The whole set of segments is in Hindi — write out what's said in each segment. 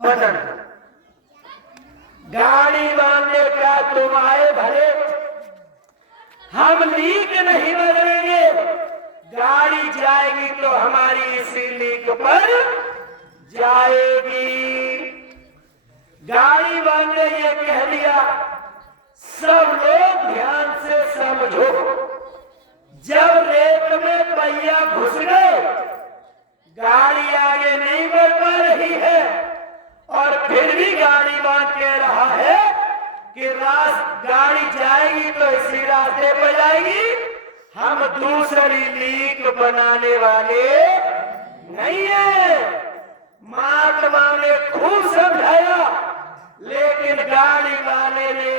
वतन गाड़ी बांधने का तुम आए भले, हम लीक नहीं बदलेंगे। गाड़ी जाएगी तो हमारी इसी लीक पर जाएगी। गाड़ी बांधने ये कह दिया, सब लोग ध्यान से समझो। जब रेत में पहिया घुस गए, गाड़ी आगे नहीं बढ़ पा रही है और फिर भी गाड़ी बांध के रहा है कि गाड़ी जाएगी तो इसी रास्ते पर जाएगी, हम दूसरी लीक बनाने वाले नहीं है। महात्मा ने खूब समझाया, लेकिन गाड़ी वाले ने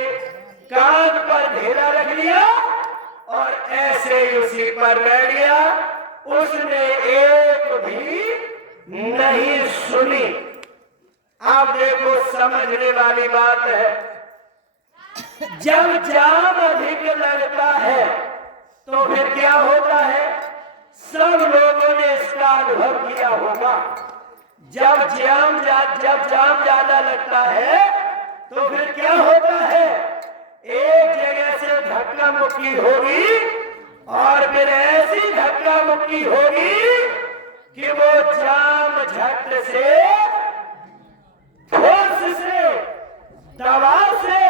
कान पर घेरा रख लिया और ऐसे ही उसी पर बैठ गया। उसने एक भी नहीं सुनी। आप देखो, समझने वाली बात है, जब जाम अधिक लगता है तो फिर क्या होता है? सब लोगों ने इसका अनुभव किया होगा। जब जाम ज्यादा लगता है तो फिर क्या होता है? एक जगह से धक्का मुक्की होगी और फिर ऐसी धक्का मुक्की होगी कि वो जाम झट से, फोर्स से, दबाव से,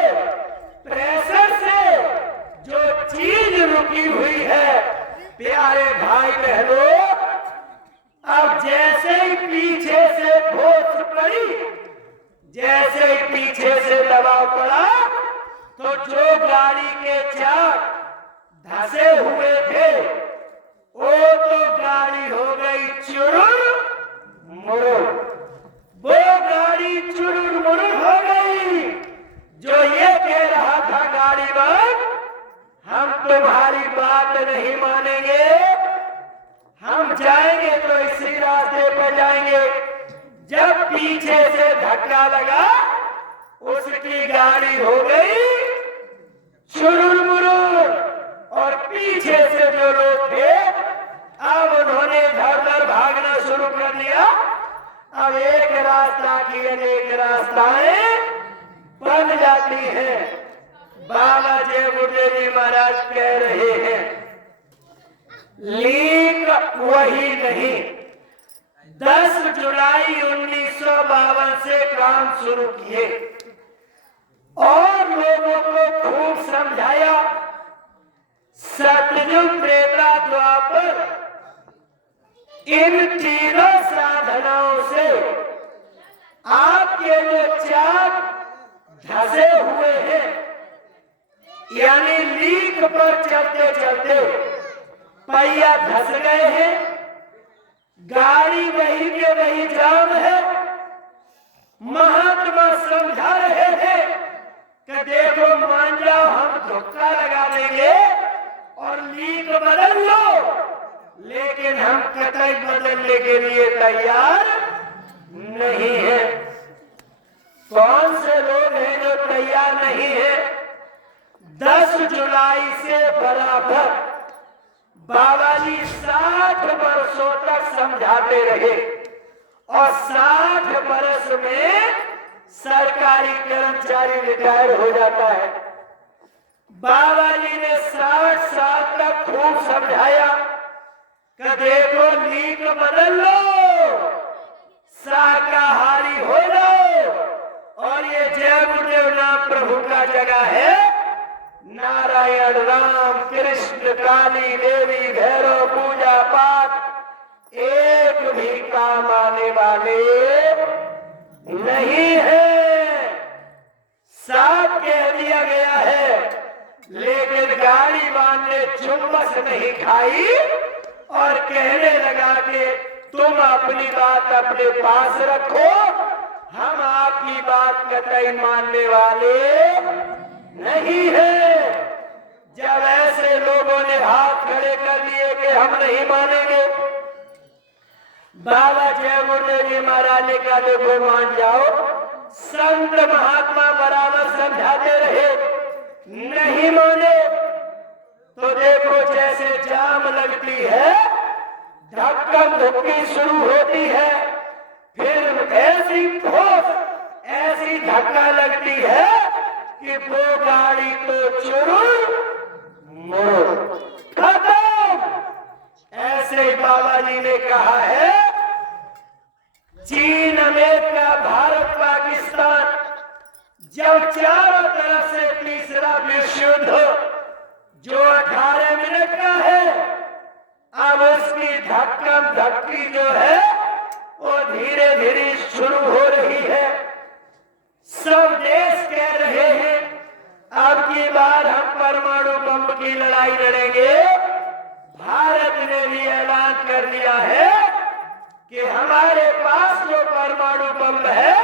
प्रेशर से जो चीज रुकी हुई है, प्यारे भाई बहनों, अब जैसे ही पीछे से फोर्स पड़ी, जैसे ही पीछे से दबाव पड़ा, तो जो गाड़ी के चाक धसे हुए थे वो तो गाड़ी हो गई चुरुर मुरुर। वो गाड़ी चुरुर मुरुर हो गई। जो ये कह रहा था गाड़ी बंद, हम तुम्हारी बात नहीं मानेंगे, हम जाएंगे तो इसी रास्ते पर जाएंगे। जब पीछे से धक्का लगा, उसकी गाड़ी हो गई चुरुर मुरुर और पीछे से जो लोग थे, अब उन्होंने धड़-धड़ भागना शुरू कर दिया। अब एक रास्ता की अनेक रास्ताएं बन जाती हैं। बाबा जय गुरुदेव जी महाराज कह रहे हैं, लीक वही नहीं। 10 जुलाई 1952 से काम शुरू किए और लोगों को खूब समझाया। सतयुग त्रेता द्वापर इन तीनों साधनाओं से आपके जो चाक धसे हुए हैं, यानी लीक पर चलते चलते पहिया धस गए हैं, गाड़ी वही के वही जाम है। महात्मा समझा रहे हैं कि देखो, मान जाओ हम धक्का लगा देंगे और लीक बदल लो, लेकिन हम कतई बदलने के लिए तैयार नहीं है। कौन से लोग हैं जो तैयार नहीं है? 10 जुलाई से बराबर बाबा जी 60 वर्षों तक समझाते रहे और 60 वर्ष में सरकारी कर्मचारी रिटायर हो जाता है। बाबा जी ने 60 साल तक खूब समझाया कि देखो, लीक बदल लो, शाकाहारी हो जाओ, और ये जय गुरुदेव नाम प्रभु का जगह है। नारायण राम कृष्ण काली देवी भैरव पूजा पाठ एक भी काम आने वाले नहीं है। साफ कह दिया गया है, लेकिन गाड़ी बांधने चुम्बस नहीं खाई और कहने लगा कि तुम अपनी बात अपने पास रखो, हम आपकी बात कतई मानने वाले नहीं है। जब ऐसे लोगों ने हाथ खड़े कर दिए कि हम नहीं मानेंगे, बाबा जय गुरुदेव जी महाराज ने कहा देखो, मान जाओ। संत महात्मा बराबर समझाते रहे, नहीं माने तो देखो, जैसे जाम लगती है, धक्का धुक्की शुरू होती है, फिर ऐसी ठोस धक्का लगती है कि वो गाड़ी तो चुरुर मुरुर खत्म। ऐसे ही बाबा जी ने कहा है, चीन, अमेरिका, भारत, पाकिस्तान जब चारों तरफ से तीसरा विश्व युद्ध जो 18 मिनट का है, अब उसकी धक्कम धक्की जो है वो धीरे धीरे शुरू हो रही है। सब देश कह रहे हैं अब की बार हम परमाणु बम की लड़ाई लड़ेंगे। भारत ने भी ऐलान कर दिया है कि हमारे पास जो परमाणु बम है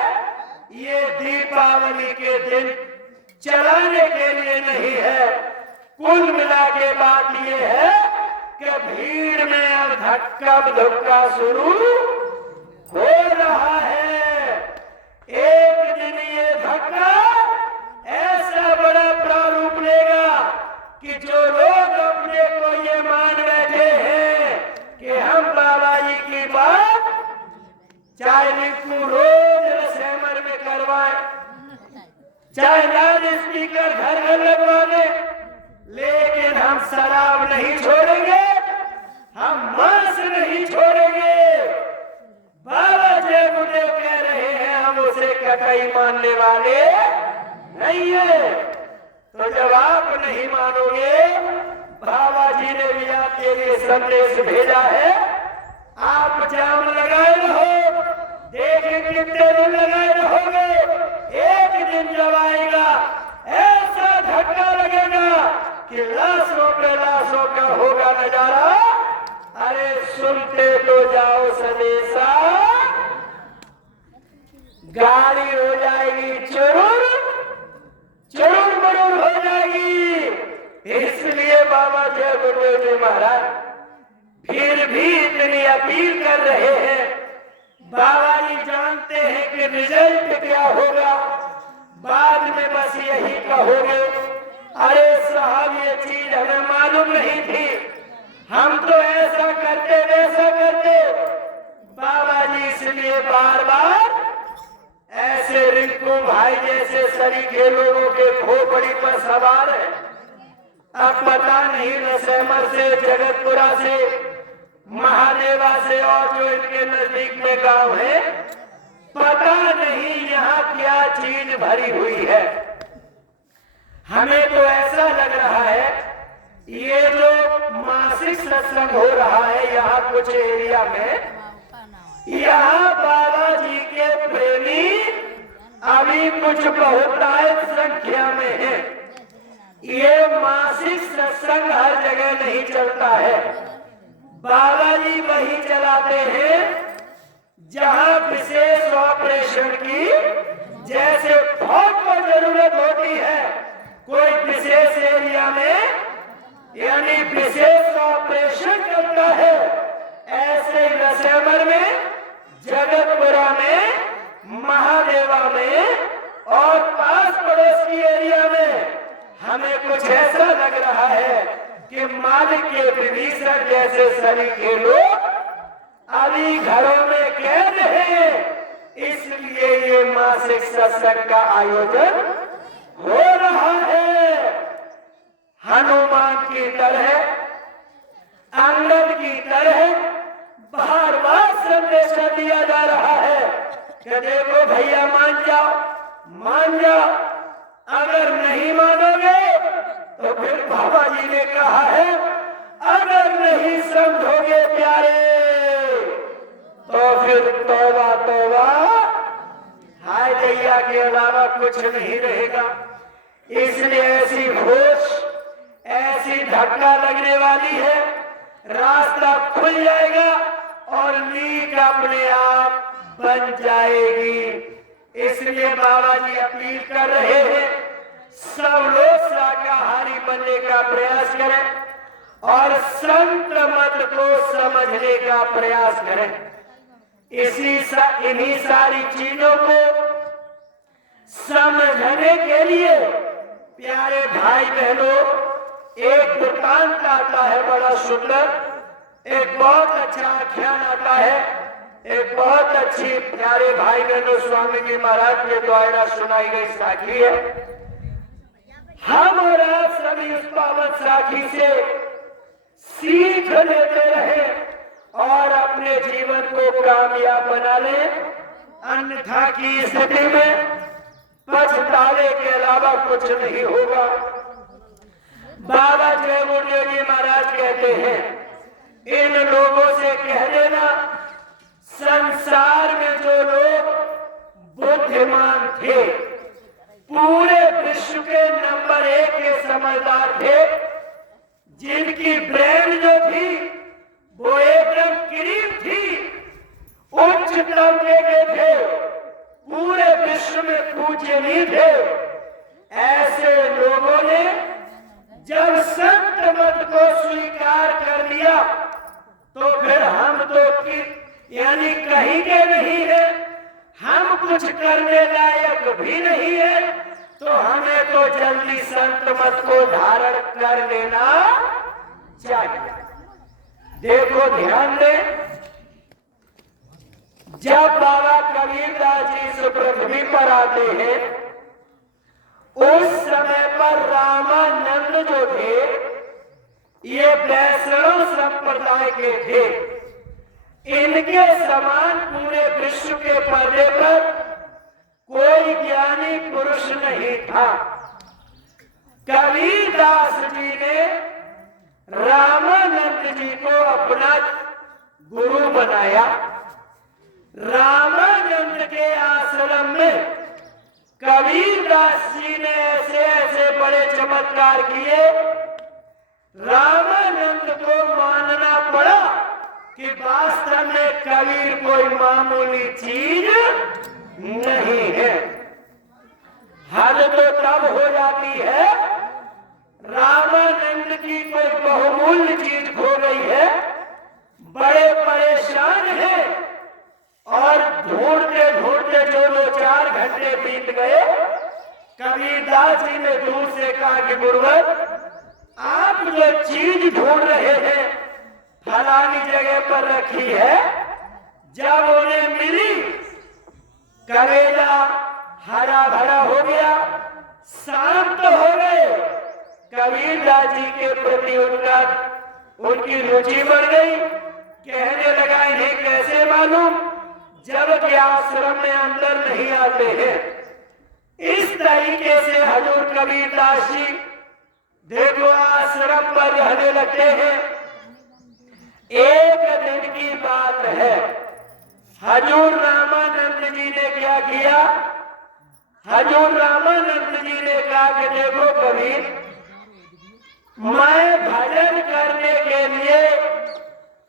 ये दीपावली के दिन चलाने के लिए नहीं है। कुल मिला के बात ये है कि भीड़ में अब धक्का धुक्का शुरू हो रहा है। एक दिन ये धक्का ऐसा बड़ा प्रारूप लेगा कि जो लोग अपने को ये मान बैठे हैं कि हम बाबा जी की बात चाहे निकू रोज रसैमर में करवाए, चाहे लाउड स्पीकर घर घर लगवा दे, लेकिन हम शराब नहीं छोड़ेंगे, हम मांस नहीं छोड़ेंगे। बाबा जय गुरुदेव कह रहे हैं हम उसे कतई मानने वाले नहीं है। तो जब आप नहीं मानोगे, बाबा जी ने भी आपके लिए संदेश भेजा है, आप जाम लगाए रहो, देखें कितने दिन लगाए रहोगे। एक दिन जब आएगा ऐसा धक्का लगेगा कि लाशों पे लाशों का होगा नजारा। अरे सुनते तो जाओ संदेशा, गाड़ी हो जाएगी चुरुर चुरुर मुरुर हो जाएगी। इसलिए बाबा जय गुरुदेव जी महाराज फिर भी इतनी अपील कर रहे हैं। बाबा जी जानते हैं कि रिजल्ट क्या होगा, बाद में बस यही कहोगे, अरे साहब ये चीज हमें मालूम नहीं थी, हम तो ऐसा करते वैसा करते। बाबा जी इसलिए बार बार ऐसे रिंकू भाई जैसे सरीखे लोगों के खोपड़ी पर सवार है। अब पता नहीं रसैमर से, जगतपुरा से, महादेवा से और जो इनके नजदीक में गांव है, पता नहीं यहाँ क्या चीज भरी हुई है। हमें तो ऐसा लग रहा है ये जो मासिक सत्संग हो रहा है यहाँ कुछ एरिया में, यहाँ बाबा जी के प्रेमी अभी कुछ बहुतायत संख्या में है। ये मासिक सत्संग हर जगह नहीं चलता है। बाबा जी वही चलाते हैं जहाँ विशेष ऑपरेशन की, जैसे फौज को जरूरत होती है कोई विशेष एरिया में, यानी विशेष ऑपरेशन करता है, ऐसे रसैमर में, जगतपुरा में, महादेवा में और पास पड़ोस की एरिया में हमें कुछ ऐसा लग रहा है कि मालिक के विभीषण जैसे सरीखे लोग अभी घरों में कैद हैं। इसलिए ये मासिक सत्संग का आयोजन हो रहा है। हनुमान की तरह, अंगद की तरह बार बार संदेश दिया जा रहा है कि देखो भैया मान जाओ, मान जाओ, अगर नहीं मानोगे तो फिर बाबा जी ने कहा है अगर नहीं समझोगे प्यारे तो फिर तौबा तौबा, हाय दैया के अलावा कुछ नहीं रहेगा। इसलिए ऐसी होश, ऐसी धक्का लगने वाली है, रास्ता खुल जाएगा और नीक अपने आप बन जाएगी। इसलिए बाबा जी अपील कर रहे हैं सब लोग शाकाहारी बनने का प्रयास करें और संत मत को समझने का प्रयास करें। इन्हीं सारी चीजों को समझने के लिए प्यारे भाई बहनों, एक वृत्तांत आता है बड़ा सुंदर, एक बहुत अच्छा आख्यान आता है। एक बहुत अच्छी प्यारे भाई बहनों स्वामी जी महाराज के द्वारा सुनाई गई साखी है। हम और आप सभी इस पावन साखी से सीख लेते रहे और अपने जीवन को कामयाब बना ले, अन्यथा की स्थिति में पछतावे के अलावा कुछ नहीं होगा। बाबा जय गुरुदेव जी महाराज कहते हैं, इन लोगों से कह देना संसार में जो लोग बुद्धिमान थे, पूरे विश्व के नंबर 1 के समझदार थे, जिनकी ब्रेन जो थी वो एकदम करीब थी, उच्च तबके के थे, पूरे विश्व में पूजनीय थे, ऐसे लोगों ने जब संत मत को स्वीकार कर लिया तो फिर हम तो यानी कहीं के नहीं है, हम कुछ करने लायक भी नहीं है, तो हमें तो जल्दी संत मत को धारण कर लेना चाहिए। देखो ध्यान दें, जब बाबा कबीरदास जी इस पृथ्वी पर आते हैं, उस समय पर रामानंद जो थे ये वैष्णव संप्रदाय के थे। इनके समान पूरे विश्व के पर्दे पर कोई ज्ञानी पुरुष नहीं था। कबीरदास जी ने रामानंद जी को अपना गुरु बनाया। रामानंद के आश्रम में कबीरदास जी ने ऐसे ऐसे बड़े चमत्कार किए, रामानंद को मानना पड़ा कि वास्तव में कबीर कोई मामूली चीज नहीं है। हद तो तब हो जाती है रामानंद की कोई बहुमूल्य चीज खो गई है, बड़े परेशान हैं और ढूंढते ढूंढते जो 4 घंटे बीत गए, कबीरदास जी ने दूर से कहा कि गुरुवर, आप जो चीज ढूंढ रहे हैं फलानी जगह पर रखी है। जब उन्हें मिली, कलेजा हरा भरा हो गया, शांत हो गए। कबीरदास जी के प्रति उनकी रुचि बढ़ गई। कहने लगा, इन्हें कैसे मालूम जबकि आश्रम में अंदर नहीं आते हैं। इस तरीके से हजूर कबीरदास जी देखो आश्रम पर रहने लगते हैं। एक दिन की बात है, हजूर रामानंद जी ने क्या किया? हजूर रामानंद जी ने कहा कि देखो कबीर, मैं भजन करने के लिए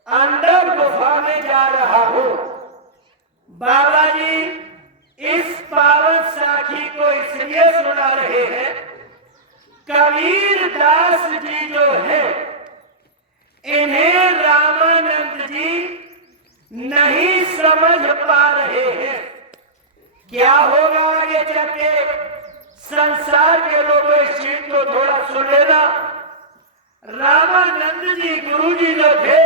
अंदर गुफा में जा रहा हूं। बाबा जी इस पावन साखी को इसलिए सुना रहे हैं, कबीरदास जी जो है इन्हें रामानंद जी नहीं समझ पा रहे हैं। क्या होगा आगे चलके, संसार के लोगों इस चीज को थोड़ा सुन लेना। रामानंद जी गुरु जी जो थे,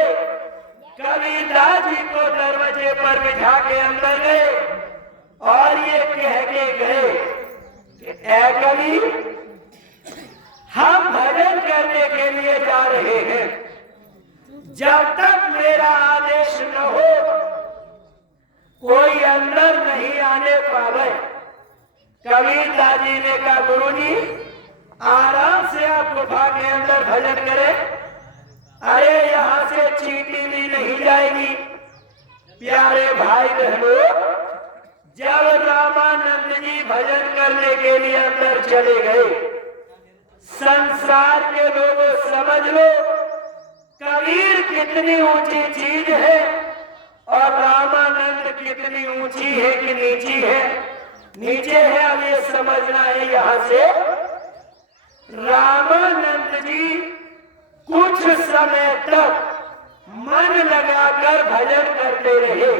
कबीरदास जी को दरवाजे पर बिठा के अंदर गए और ये कह के गए कि ऐ कबीर, हम भजन करने के लिए जा रहे हैं, जब तक मेरा आदेश न हो कोई अंदर नहीं आने पावे। कबीरदास जी ने कहा, गुरु जी आराम से आप गुफा के अंदर भजन करें। अरे यहाँ से चींटी भी नहीं जाएगी। प्यारे भाई बहनों, जब रामानंद जी भजन करने के लिए अंदर चले गए, संसार के लोगों समझ लो कबीर कितनी ऊंची चीज है और रामानंद कितनी ऊंची है कि नीची है। नीचे है, अब ये समझना है। यहाँ से रामानंद जी कुछ समय तक मन लगाकर भजन करते रहे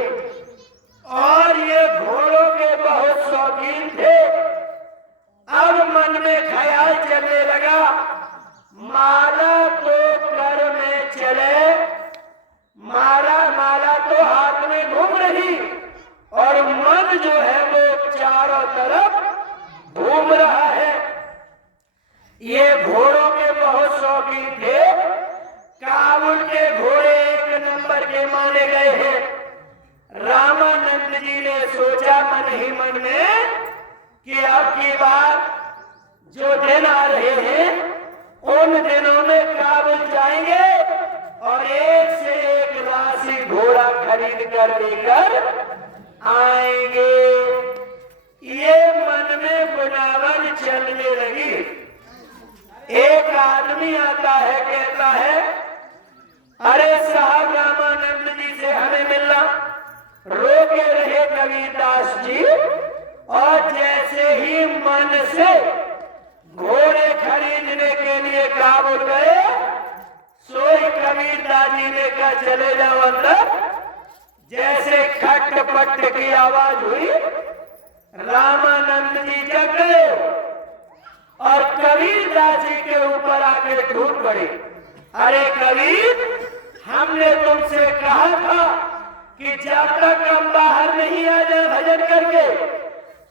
और ये घोड़ों के बहुत शौकीन थे। अब मन में ख्याल चलने लगा, माला तो कर में चले, माला तो हाथ में घूम रही तरफ घूम रहा है। ये घोड़ों के बहुत शौकीन थे। काबुल के घोड़े एक नंबर के माने गए हैं। रामानंद जी ने सोचा मन ही मन में कि अब की बार जो दिन आ रहे हैं उन दिनों में काबुल जाएंगे और एक से एक राशि घोड़ा खरीद कर लेकर आएंगे। ये मन में बुनावन चलने लगी। एक आदमी आता है, कहता है, अरे साहब रामानंद जी से हमें मिलना। रोके रहे कबीरदास जी और जैसे ही मन से घोड़े खरीदने के लिए काबुल गए, सोई कबीरदास जी ने कहा चले जाओ अंदर। जैसे खट पट की आवाज हुई, रामानंद जी जग गए और कबीरदास जी के ऊपर आके टूट पड़े। अरे कबीर, हमने तुमसे कहा था कि जब तक हम बाहर नहीं आ जाए भजन करके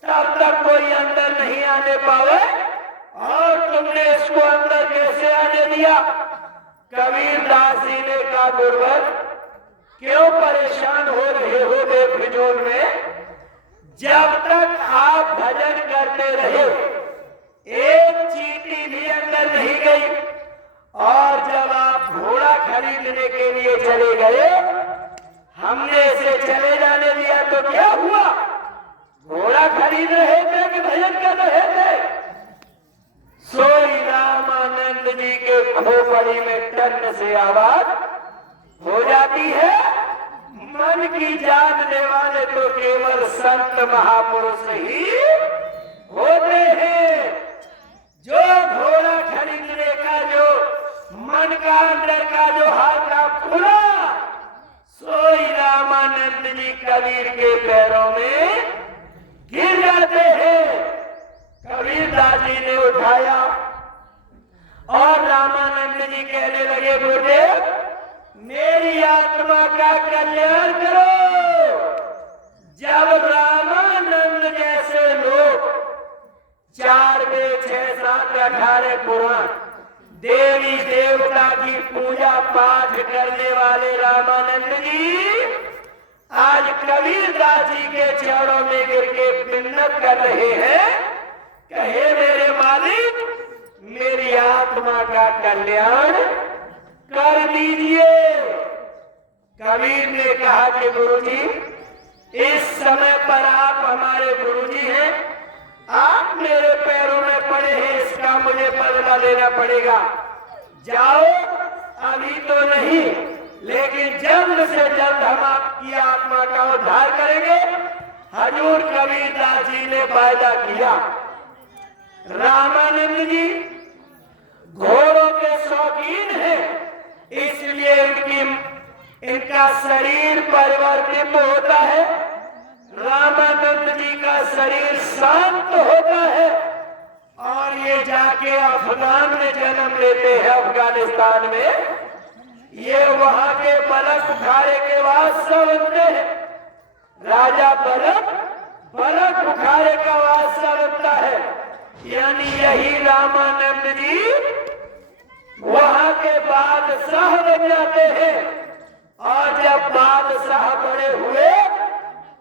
तब तक कोई अंदर नहीं आने पावे, और तुमने इसको अंदर कैसे आने दिया? कबीरदास जी ने कहा, गुरुवर क्यों परेशान हो रहे हो बेफिजूल में? जब तक आप भजन करते रहे एक चींटी भी अंदर नहीं गई, और जब आप घोड़ा खरीदने के लिए चले गए हमने इसे चले जाने दिया तो क्या हुआ? घोड़ा खरीद रहे थे कि भजन कर रहे थे? सोई रामानंद जी के खोपड़ी में टन से आवाज हो जाती है। मन की जानने वाले तो केवल संत महापुरुष ही होते हैं। जो घोड़ा खरीदने का जो मन का अंदर का जो हाथ का खुला, सोई रामानंद जी कबीर के पैरों में गिर जाते हैं। कबीरदास जी ने उठाया और रामानंद जी कहने लगे, गुरुदेव मेरी आत्मा का कल्याण करो। जब रामानंद जैसे लोग 4 वेद 6 7 18 पुराण देवी देवता की पूजा पाठ करने वाले रामानंद जी आज कबीरदास जी के चरणों में गिर के मिन्नत कर रहे हैं, कहे मेरे मालिक मेरी आत्मा का कल्याण कर दीजिए। कबीर ने कहा कि गुरुजी इस समय पर आप हमारे गुरुजी हैं, आप मेरे पैरों में पड़े हैं, इसका मुझे बदला लेना पड़ेगा। जाओ, अभी तो नहीं लेकिन जल्द से जल्द हम आपकी आत्मा का उद्धार करेंगे। हजूर कबीरदास जी ने वायदा किया। रामानंद जी घोड़ों के शौकीन हैं, इसलिए इनका शरीर परिवर्तित होता है। रामानंद जी का शरीर शांत होता है और ये जाके अफगान में जन्म लेते हैं। अफगानिस्तान में ये वहां के बलक बुखारे के वादशाह बनते हैं। राजा बलक बुखारे का वादशाह बनता है। यानी यही रामानंद जी वहां के बादशाह बन जाते हैं। और जब बादशाह बड़े हुए,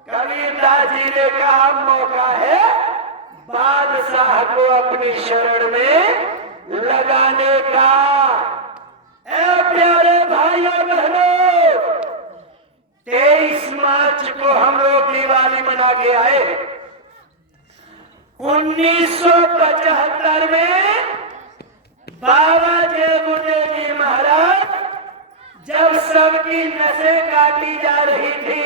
कबीरदास जी ने कहा मौका है बादशाह को अपनी शरण में लगाने का। ऐ प्यारे भाइयों बहनों, 23 मार्च को हम लोग दिवाली मना के आए। 1975 में बाबा जय गुरुदेव जी महाराज जब सबकी नसें काटी जा रही थी,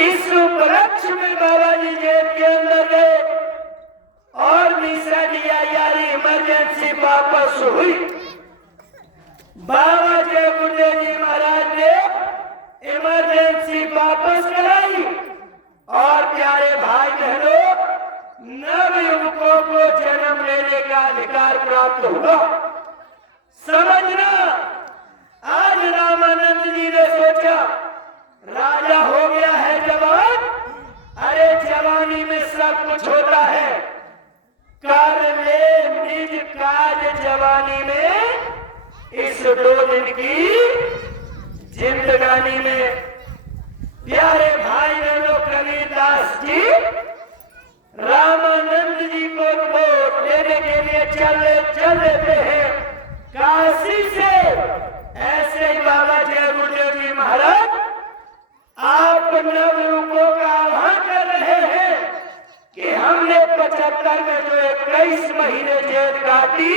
इस वृक्ष में बाबा जी जेल के अंदर गए और मिश्रा जी यारी इमरजेंसी वापस हुई। बाबा जय गुरुदेव जी महाराज ने इमरजेंसी वापस कराई और प्यारे भाई बहनों, नवयुवकों को जन्म लेने का अधिकार प्राप्त हुआ। समझना, आज रामानंद जी ने सोचा राजा हो गया है जवान, अरे जवानी में सब कुछ कुछ होता है। कर ले निज काज जवानी में, इस 2 दिन की जिंदगानी में। प्यारे भाई बहनों, कबीरदास जी रामानंद जी को वोट लेने के लिए चल देते हैं काशी से। ऐसे ही बाबा जय गुरुदेव जी महाराज आप नवयुवकों का आह्वान कर रहे हैं कि हमने 75 में जो 21 महीने जेल काटी,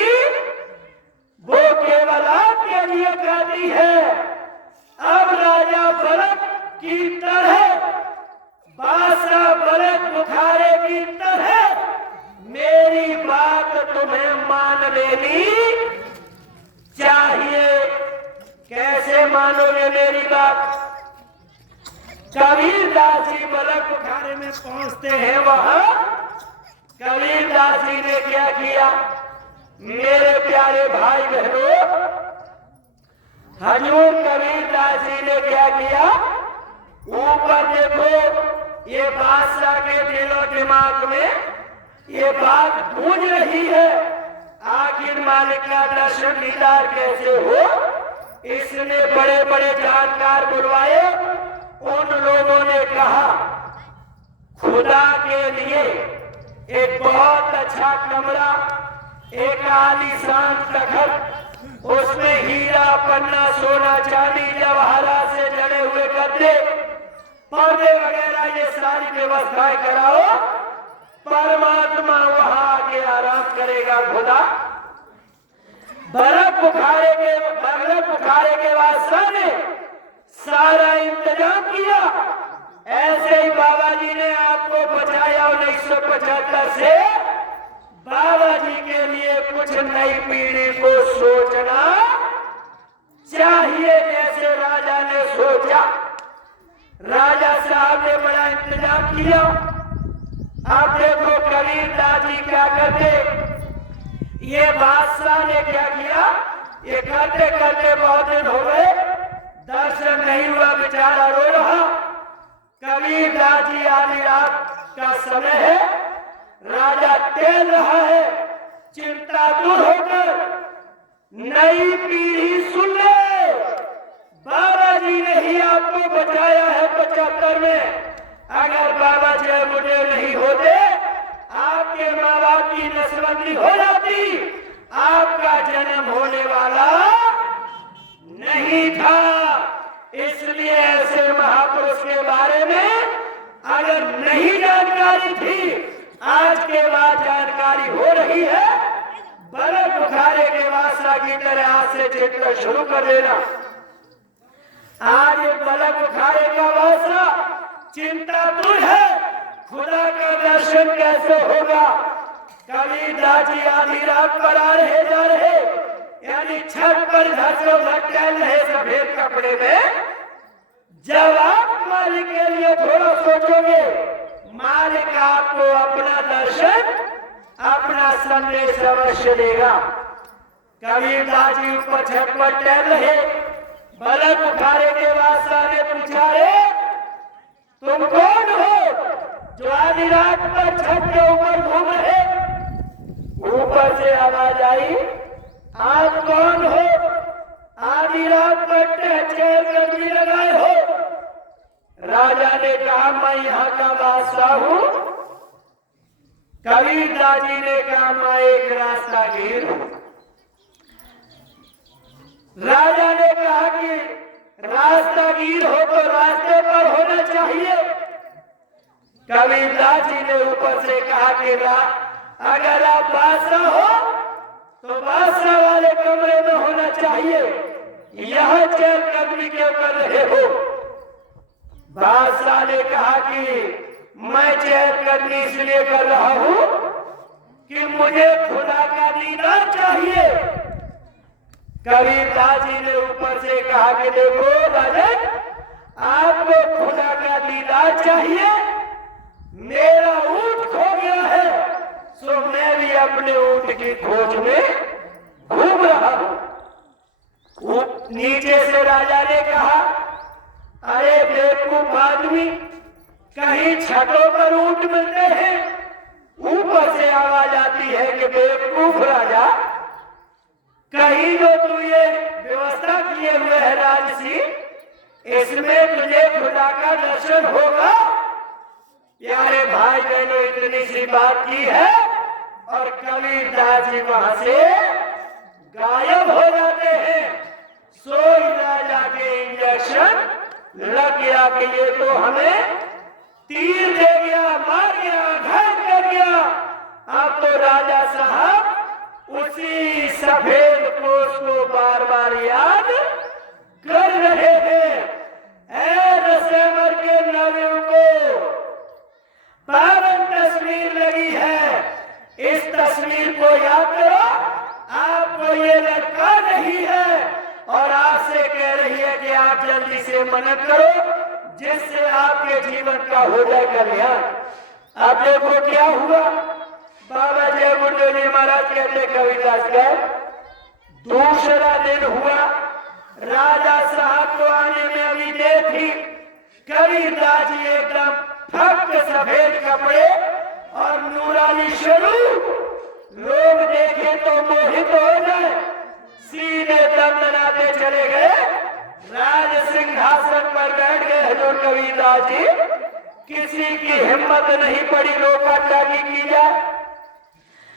वो केवल आपके लिए काटी है। अब राजा भरत की तरह, बादशाह भरत बुखारे की तरह मेरी बात तुम्हें मान लेनी चाहिए। कैसे मानोगे मेरी बात? कबीरदास जी बलक बुखारे में पहुंचते हैं। वहां कबीरदास जी ने क्या किया? मेरे प्यारे भाई बहनों, हजूर कबीरदास जी ने क्या किया? ऊपर देखो, ये बादशाह के दिलो दिमाग में ये बात गूंज रही है, आखिर मालिक का दर्शन दीदार कैसे हो। इसने बड़े बड़े जानकार बुलवाए। उन लोगों ने कहा खुदा के लिए एक बहुत अच्छा कमरा, एक आलीशान तखत, उसमें हीरा पन्ना सोना चांदी जवाहरात से जड़े हुए गद्दे पर्दे वगैरह ये सारी व्यवस्थाएं कराओ। परमात्मा वहां आके आराम करेगा। खुदा बर्फ बुखारे के बादशाह ने सारा इंतजाम किया। ऐसे ही बाबा जी ने आपको बचाया 1975 से। बाबा जी के लिए कुछ नई पीढ़ी को सोचना चाहिए, जैसे राजा ने सोचा। राजा साहब ने बड़ा इंतजाम किया। अब देखो कबीरदास जी क्या करते, ये बादशाह ने क्या किया? ये करते करते बहुत दिन हो गए, दर्शन नहीं हुआ, बेचारा रो रहा। कबीरदास जी आधी रात का समय है, राजा टेल रहा है। चिंता दूर होकर नई पीढ़ी सुन ले, बाबा जी ने ही आपको बचाया है 75 में। अगर बाबा जय गुरुदेव नहीं होते, आपके माँ बाप की नसबंदी हो जाती, आपका जन्म होने वाला नहीं था। इसलिए ऐसे महापुरुष के बारे में अगर नहीं जानकारी थी, आज के बाद जानकारी हो रही है। बर्फ बुखारे के बादशाह की तरह आज से चिंतन शुरू कर देना। आज बर्फ बुखारे का बादशाह चिंता दूर है, खुदा का दर्शन कैसे होगा। कबीरदास जी आधी रात पर आ रहे जा रहे, यानी छत पर टहल रहे सफेद कपड़े में। जब आप मालिक के लिए थोड़ा सोचोगे, मालिक आपको अपना दर्शन, अपना संदेश अवश्य देगा। कबीरदास जी ऊपर छत पर टहल रहे, बर्फ बुखारे के बादशाह ने पूछा, रे तुम कौन हो जो आधी रात पर छत के ऊपर घूम रहे? ऊपर से आवाज आई, आप कौन हो? आधी रात पर चेहर कदमी लगाए हो। राजा ने कहा, मैं यहाँ का बादशाह हूँ। कबीरदास जी ने कहा, मैं एक रास्तागीर हूँ। राजा ने कहा कि रास्तागीर हो तो रास्ते पर होना चाहिए। कबीरदास जी ने ऊपर से कहा कि अगर आप बादशाह हो तो बादशाह वाले कमरे में होना चाहिए, यह चेहर कदमी के ऊपर रहे हो। बादशाह ने कहा कि मैं चेहर कदमी इसलिए कर रहा हूं कि मुझे खुदा का दीदार चाहिए। कबीरदास जी ने ऊपर से कहा कि देखो राजन, आपको खुदा का दीदार चाहिए, मेरा ऊंट खो गया है, सो मैं भी अपने ऊंट की खोज में घूम रहा हूं। नीचे से राजा ने कहा, अरे बेवकूफ आदमी, कहीं छतों पर ऊंट मिलते हैं, बेवकूफ राजा, कहीं जो तू ये व्यवस्था किए हुए है राजसी, इसमें तुझे खुदा का दर्शन होगा? प्यारे भाई बहनों, इतनी सी बात की है और कबीरदास जी वहां से गायब हो जाते हैं। सोई राजा के इंजेक्शन लग गया कि ये तो हमें तीर दे गया, मार गया, घायल कर गया। अब तो राजा साहब उसी सफेद पोष को बार बार याद कर रहे थे। दिसंबर के नवयुग को पावन तस्वीर लगी है, इस तस्वीर को याद करो। आपको ये लड़का नहीं है और आपसे कह रही है कि आप जल्दी से मन्नत करो जिससे आपके जीवन का हो जाए कल्याण। अब देखो क्या हुआ। बाबा जय गुरुदेव जी महाराज कहते कबीरदास का दूसरा दिन हुआ, राजा साहब को आने में अभी देर थी। कबीरदास जी एकदम फक सफेद कपड़े और नूरानी स्वरूप, लोग देखे तो मोहित हो गए, सीधे दम बनाते चले गए, राज सिंहासन पर बैठ गए हजूर कबीरदास जी। किसी की हिम्मत नहीं पड़ी रोका टाकी की जाए।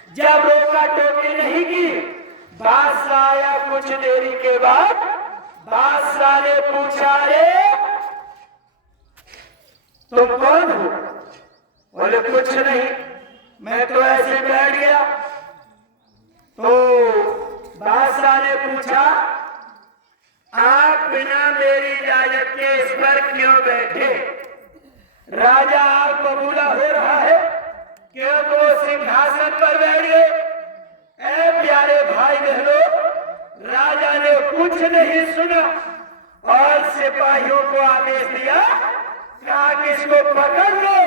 जब रोका टोकी नहीं की, बादशाह आया कुछ देरी के बाद। बादशाह ने पूछा, रे तुम कौन हो? बोले कुछ नहीं, मैं तो ऐसे बैठ गया। तो बादशाह ने पूछा, आप बिना मेरी इजाजत के इस पर क्यों बैठे? राजा आप बबूला हो रहा है क्यों वो सिंहासन पर बैठ गए? ऐ प्यारे भाई बहनों, राजा ने कुछ नहीं सुना और सिपाहियों को आदेश दिया, कहा कि इसको पकड़ लो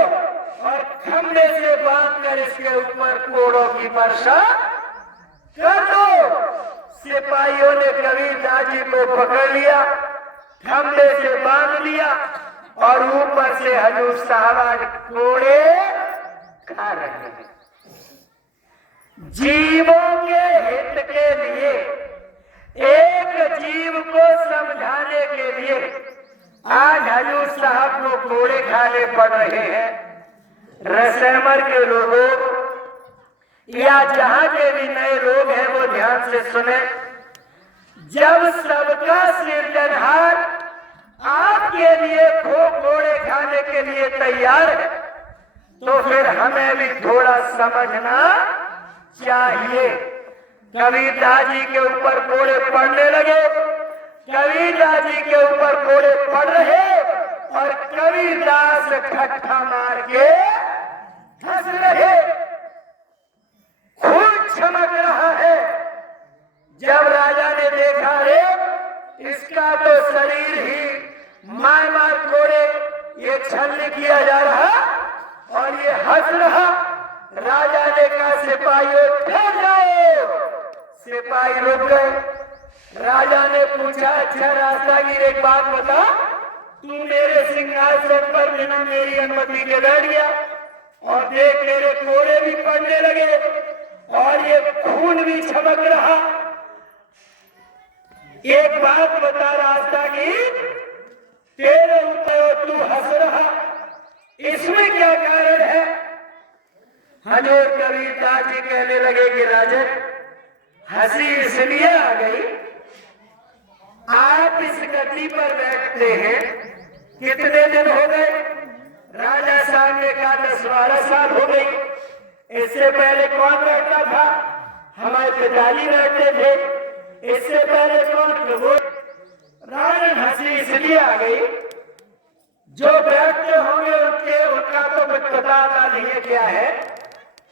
और खंबे से बांधकर इसके ऊपर कोड़ों की वर्षा कर दो। सिपाहियों ने कबीरदास जी को पकड़ लिया, खंबे से बांध लिया और ऊपर से हजूर साहब कोड़े खा रहे हैं। जीवों के हित के लिए, एक जीव को समझाने के लिए आज हजूर साहब को कोड़े खाने पड़ रहे हैं। रसमर के लोगों या जहां के भी नए लोग हैं वो ध्यान से सुने। जब सबका सृजनहार आपके लिए कोड़े खाने के लिए तैयार है तो फिर हमें भी थोड़ा समझना चाहिए। कबीरदास जी के ऊपर कोड़े पड़ने लगे, कबीरदास जी के ऊपर कोड़े पड़ रहे और कबीरदास ठट्ठा मार के हंस रहे। खून चमक रहा है। जब राजा ने देखा, रे इसका तो शरीर ही मार मार कोड़े ये छलनी किया जा रहा और ये हंस रहा। राजा ने कहा, सिपाहियों ठहर जाओ। सिपाही रुक गए। राजा ने पूछा, अच्छा रास्तागीर एक बात बता, तू मेरे सिंहासन पर बिना मेरी अनुमति के बैठ गया और देख मेरे कोड़े भी पड़ने लगे और ये खून भी छमक रहा। एक बात बता रास्तागीर, तेरे ऊपर तू हंस रहा, इसमें क्या कारण है? हजूर कबीरदास जी कहने लगे कि राजन, हंसी इसलिए आ गई, आप इस गद्दी पर बैठते हैं कितने दिन हो गए? राजा साहब ने कहा 10-12 साल हो गई। इससे पहले कौन बैठता था? हमारे पिताजी बैठते थे। इससे पहले कौन? वो राजन हंसी इसलिए आ गई, जो बैठते होंगे उनका तो कुछ पता नहीं है क्या है,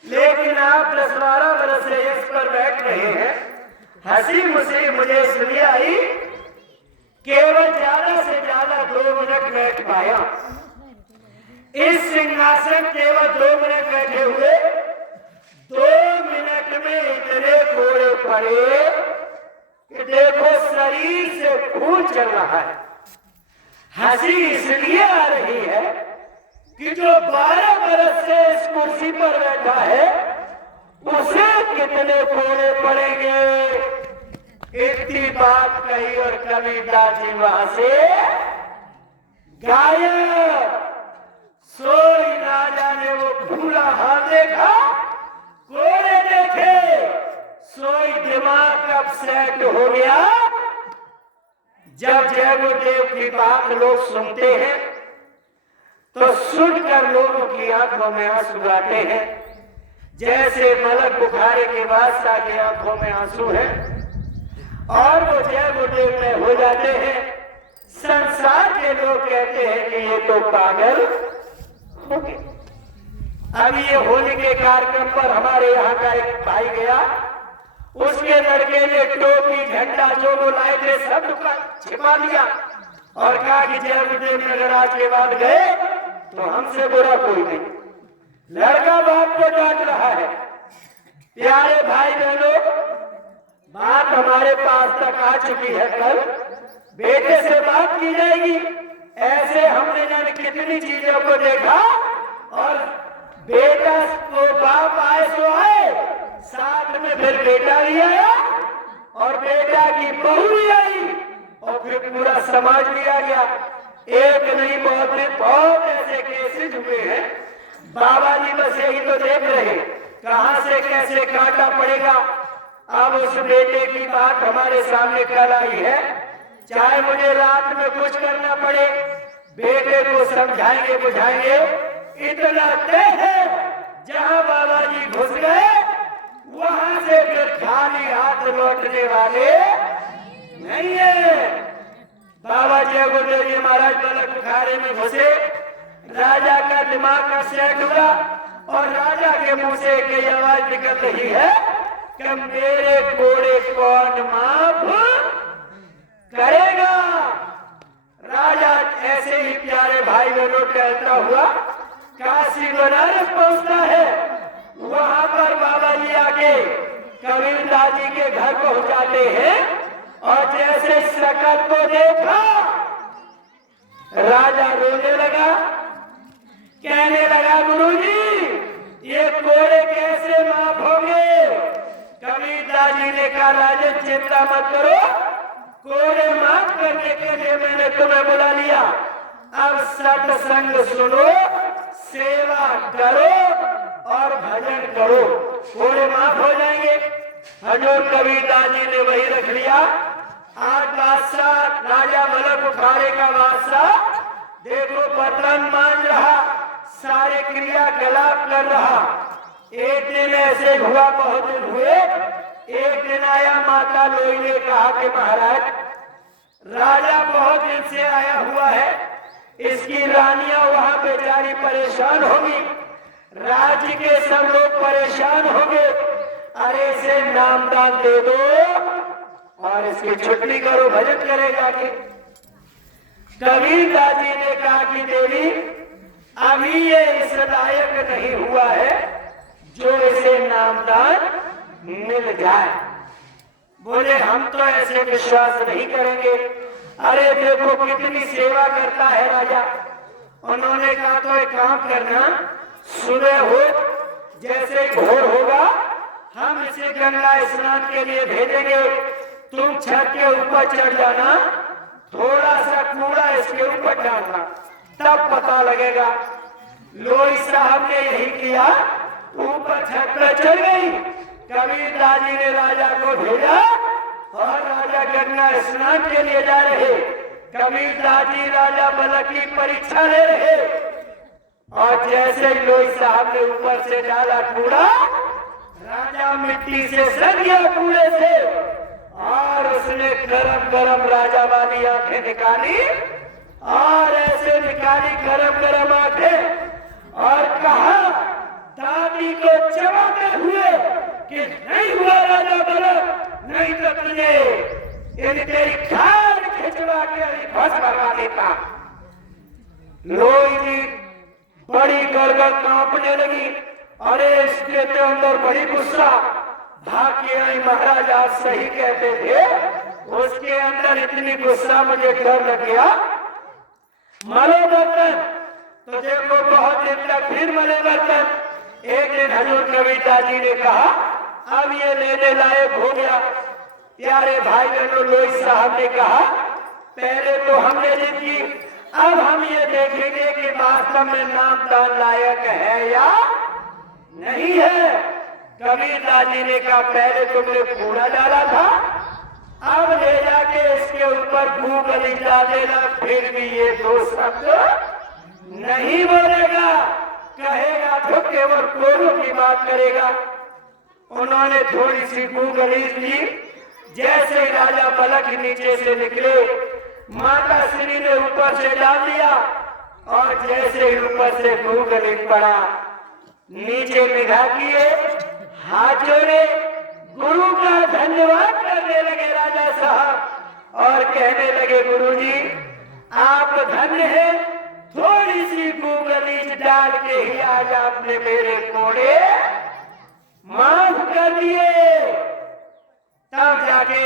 लेकिन आप 10-12 वर्ष से इस पर बैठ रहे हैं। हंसी मुझे इसलिए आई, केवल ज्यादा से ज्यादा 2 मिनट बैठ पाया। इस सिंहासन केवल 2 मिनट बैठे हुए, 2 मिनट में इतने कोड़े पड़े कि देखो शरीर से खून चल रहा है। हंसी इसलिए आ रही है कि जो 12 बरस से इस कुर्सी पर बैठा है उसे कितने कोड़े पड़ेंगे। इतनी बात कही और कबीरदास जी वहां से गायब। सोई राजा ने वो भूरा हाथ देखा, कोड़े देखे, सोई दिमाग कब सेट हो गया। जब जय गुरुदेव की बात लोग सुनते हैं तो सुनकर लोगों की आंखों में आंसू आते हैं, जैसे मलक बुखारी के बादशाह की आंखों में आंसू है और वो जय गुरुदेव में हो जाते हैं। संसार के लोग कहते हैं कि ये तो पागल हो गए। अभी ये होली के कार्यक्रम पर हमारे यहाँ का एक भाई गया, उसके लड़के ने टोपी झंडा जो वो लाए थे सब छिपा लिया और कहा कि जय गुरुदेव नगर आज के बाद गए तो हमसे बुरा कोई नहीं। लड़का बाप को डांट रहा है। प्यारे भाई बहनों, बात हमारे पास तक आ चुकी है। कल बेटे से बात की जाएगी। ऐसे हमने जाने कितनी चीजों को देखा और बेटा को बाप आए सो आए, साथ में फिर बेटा भी आया और बेटा की बहू भी आई और फिर पूरा समाज भी आ गया। एक नहीं बहुत ऐसे केसेस हुए हैं। बाबा जी बस यही तो देख रहे कहां से कैसे काटा पड़ेगा। अब उस बेटे की बात हमारे सामने कल आई है। चाहे मुझे रात में कुछ करना पड़े, बेटे को समझाएंगे बुझाएंगे। इतना तय है जहां बाबा जी घुस गए वहां से फिर खाली हाथ लौटने वाले नहीं है। बाबा जय गुरुदेव जी महाराज मलक बुखारे में घुसे, राजा का दिमाग का सेट हुआ और राजा के मुंह से एक आवाज निकल रही है कि मेरे कोड़े कौन माफ करेगा। राजा ऐसे ही प्यारे भाई बहनों टहलता हुआ काशी बनारस पहुंचता है। वहां पर बाबा जी आके कबीरदास जी के घर पहुंच जाते हैं और जैसे शकल को देखा राजा रोने लगा, कहने लगा गुरुजी ये कोड़े कैसे माफ होंगे। कबीरदास जी ने कहा राजन चिंता मत करो, कोड़े माफ करने के लिए मैंने तुम्हें बुला लिया। अब सत्संग सुनो, सेवा करो और भजन करो, कोड़े माफ हो जाएंगे। हजूर कबीरदास जी ने वही रख लिया। आज बादशाह राजा मलक बुखारे का बादशाह देखो बर्तन मान रहा, सारे क्रियाकलाप कर रहा। एक दिन ऐसे हुआ, बहुत दिन हुए, एक दिन आया माता लोई ने कहा कि महाराज राजा बहुत दिन से आया हुआ है, इसकी रानियां वहां बेचारी परेशान होगी, राज्य के सब लोग परेशान होंगे। अरे इसे नामदान दे दो और इसकी छुट्टी करो, भजन करेगा कि। कबीरदास जी ने कहा कि देवी अभी ये इस लायक नहीं हुआ है जो इसे नामदान मिल जाए। बोले हम तो ऐसे विश्वास नहीं करेंगे। अरे देखो कितनी सेवा करता है राजा। उन्होंने कहा तो एक काम करना, सुबह हो जैसे भोर होगा हम इसे गंगा स्नान के लिए भेजेंगे, तुम छत के ऊपर चढ़ जाना, थोड़ा सा कूड़ा इसके ऊपर डालना, तब पता लगेगा। लोई साहब ने यही किया, ऊपर छत पर चढ़ गई। कबीरदास जी ने राजा को भेजा और राजा गंगा स्नान के लिए जा रहे। कबीरदास जी राजा मलक की परीक्षा ले रहे और जैसे ही लोई साहब ने ऊपर से डाला कूड़ा, राजा मिट्टी से सड़ गया कूड़े से और उसने गरम गरम राजा वाली आंखें निकाली और ऐसे निकाली गरम गरम आंखें और कहा दादी को चबाते हुए कि नहीं हुआ राजा मलक, नहीं तो तुझे इन तेरी खाल खिंचवा के भस्म भगा देता। लोई जी बड़ी गड़गड़ कांपने लगी। अरे इसके तो अंदर बड़ी गुस्सा, भाग के आई महाराज आज सही कहते थे, उसके अंदर इतनी गुस्सा मुझे डर लग गया। मरो बर्तन तो देखो बहुत दिन तक फिर मरे बर्तन। एक दिन हजूर कबीरदास जी ने कहा अब ये लेने लायक हो गया। प्यारे भाई बहनों, लोई साहब ने कहा पहले तो हमने जीत की, अब हम ये देखेंगे कि वास्तव में नामदान लायक है या नहीं है। कबीरदास जी ने कहा पहले तुमने कूड़ा डाला था, अब ले जाके इसके ऊपर गली डाल देना, फिर भी ये दो शब्द नहीं बोलेगा, कहेगा तो केवल कोरों की बात करेगा। उन्होंने थोड़ी सी गली ली, जैसे राजा पलक नीचे से निकले, माता श्री ने ऊपर से डाल दिया और जैसे ही ऊपर से गली पड़ा, नीचे निगाह किए, हाथ जोड़े, गुरु का धन्यवाद करने लगे राजा साहब और कहने लगे गुरुजी आप धन्य है, थोड़ी सी गलीच डाल के ही आज आपने मेरे कोड़े माफ कर दिए। तब जाके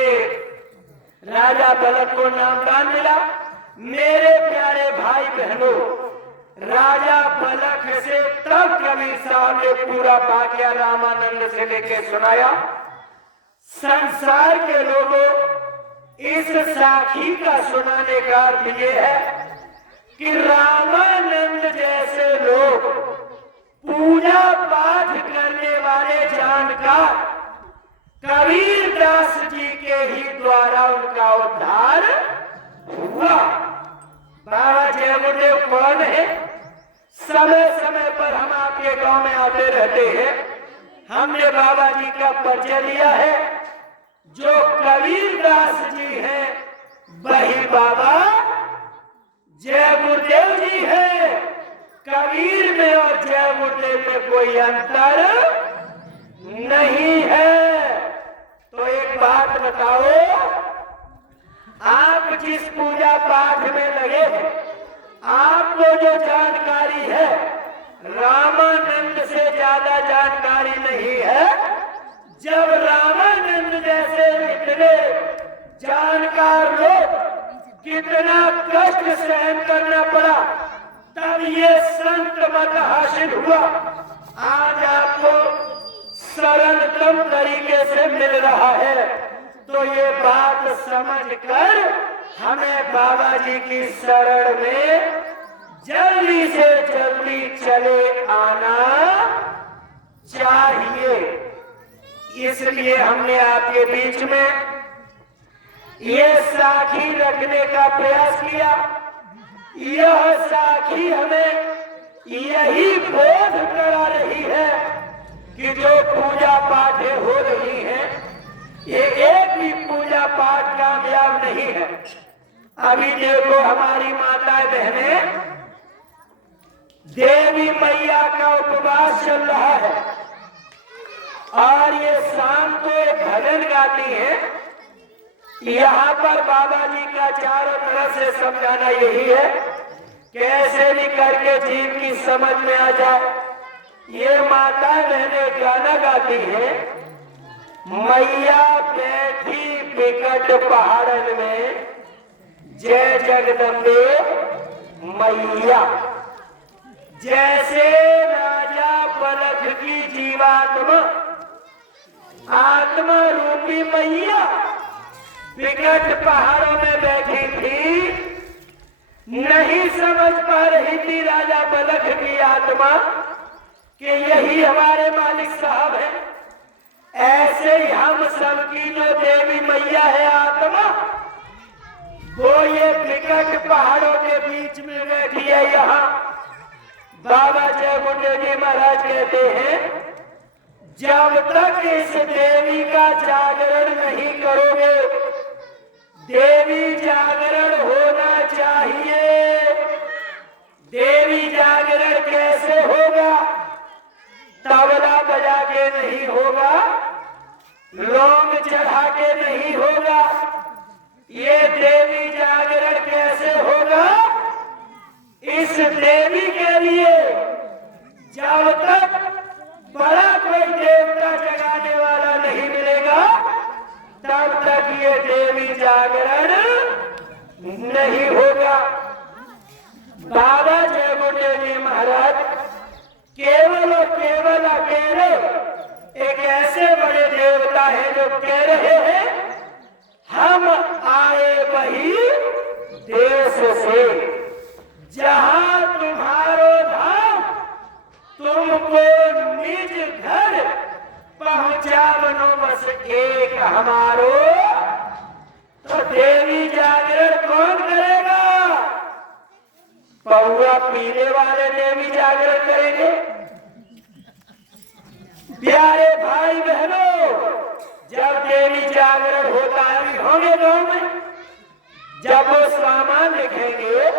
राजा पलक को नामदान मिला। मेरे प्यारे भाई बहनों, राजा पलक से तब कबीर साहब ने पूरा वाकया रामानंद से लेके सुनाया। संसार के लोगों, इस साखी का सुनाने का अर्थ यह है कि रामानंद जैसे लोग पूजा पाठ करने वाले जानकार कबीरदास जी के ही द्वारा उनका उद्धार हुआ। बाबा जयगुरुदेव कौन है? समय समय पर हम आपके गांव में आते रहते हैं। हमने बाबा जी का परिचय लिया है। जो कबीरदास जी हैं वही बाबा जय गुरुदेव जी है। कबीर में और जय गुरुदेव में कोई अंतर नहीं है। तो एक बात बताओ, आप जिस पूजा पाठ में लगे हैं, आपको जो जानकारी है रामानंद से ज्यादा जानकारी नहीं है। जब रामानंद जैसे इतने जानकार लोग कितना कष्ट सहन करना पड़ा, तब ये संत मत हासिल हुआ। आज आपको सरलतम तरीके से मिल रहा है। तो ये बात समझकर हमें बाबा जी की शरण में जल्दी से जल्दी चले आना चाहिए। इसलिए हमने आपके बीच में ये साखी रखने का प्रयास किया। यह साखी हमें यही बोध करा रही है कि जो पूजा पाठें हो रही हैं, ये एक भी पूजा पाठ कामयाब नहीं है। अभी देखो हमारी माताएं बहनें देवी मैया का उपवास चल रहा है और ये शाम को एक भजन गाती है। यहाँ पर बाबा जी का चारों तरफ से समझाना यही है, कैसे भी करके जीव की समझ में आ जाए। ये माता बहनें गाना गाती है, मैया बैठी विकट पहाड़न में, जय जगदम्बे मैया। जैसे राजा पलक की जीवात्मा आत्मा रूपी मैया विकट पहाड़ों में बैठी थी, नहीं समझ पा रही थी राजा पलक की आत्मा कि यही हमारे मालिक साहब है। ऐसे ही हम सबकी जो देवी मैया है आत्मा, वो ये विकट पहाड़ों के बीच में बैठी है। यहाँ बाबा जय गुरुदेव जी महाराज कहते हैं, जब तक इस देवी का जागरण नहीं करोगे, देवी जागरण होना चाहिए। देवी जागरण कैसे होगा? तबला बजा के नहीं होगा, लौंग चढ़ा के नहीं होगा। ये देवी जागरण कैसे होगा? इस देवी के लिए जब तक बड़ा कोई देवता जगाने वाला नहीं मिलेगा, तब तक ये देवी जागरण नहीं होगा। बाबा जय गुरुदेव जी महाराज केवल और केवल अकेले एक ऐसे बड़े है जो कह रहे हैं हम आए वही देश से जहां तुम्हारो धाम तुमको निज घर पहुंचा बनो बस एक हमारो। तो देवी जागरण कौन करेगा? पौआ पीने वाले देवी जागरण करेंगे। प्यारे भाई बहनों, जब देवी जागरण होता है होंगे गांव में, जब वो सामान लिखेंगे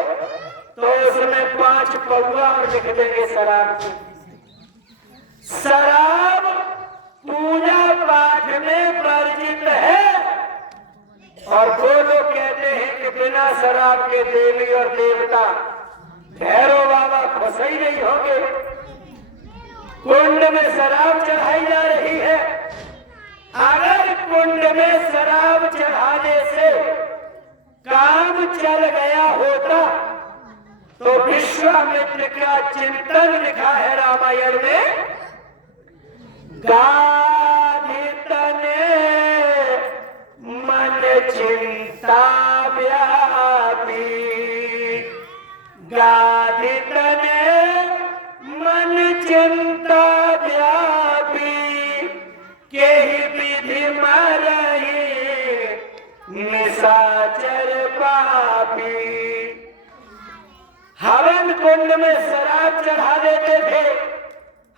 तो उसमें 5 पौआ और लिख देंगे शराब। शराब पूजा पाठ में वर्जित है और वो लोग कहते हैं कि बिना शराब के देवी और देवता भैरव बाबा खुश ही नहीं होंगे। कुंड में शराब चढ़ाई जा रही है। अगर कुंड में शराब चढ़ाने से काम चल गया होता तो विश्वामित्र का चिंतन लिखा है रामायण में, गाधित ने मन चिंता व्यापी, गाधित ने मन चिंता व्यापी, के ही विधि मरही निशाचर पापी। हवन कुंड में शराब चढ़ा देते थे,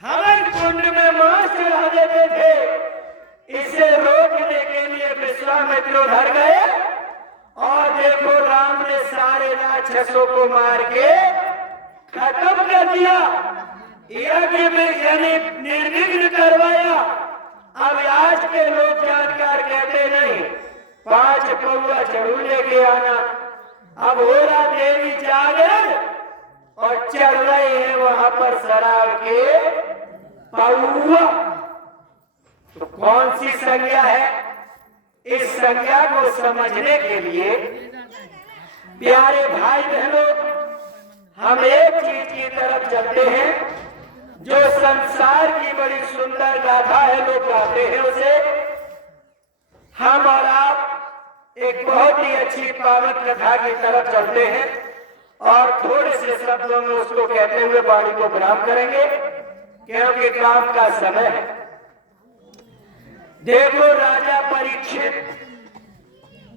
हवन कुंड में मांस चढ़ा देते थे। इसे रोकने के लिए विश्वामित्र उधर गए और देखो राम ने सारे राक्षसों को मार के खत्म कर दिया, यज्ञ में यानी निर्विघ्न करवाया। अब आज के लोग जानकार कहते नहीं, 5 पौआ जरूर लेके आना। अब हो रहा देवी जागरण और चल रहे हैं वहां पर शराब के पौआ। तो कौन सी संज्ञा है? इस संज्ञा को समझने के लिए प्यारे भाई बहनों, हम एक चीज की तरफ चलते हैं जो संसार की बड़ी सुंदर गाथा है, लोग गाते हैं उसे। हम और आप एक बहुत ही अच्छी पावन कथा की तरफ चलते हैं और थोड़े से शब्दों में उसको कहते हुए वाणी को विराम करेंगे क्योंकि काम का समय है। देखो राजा परीक्षित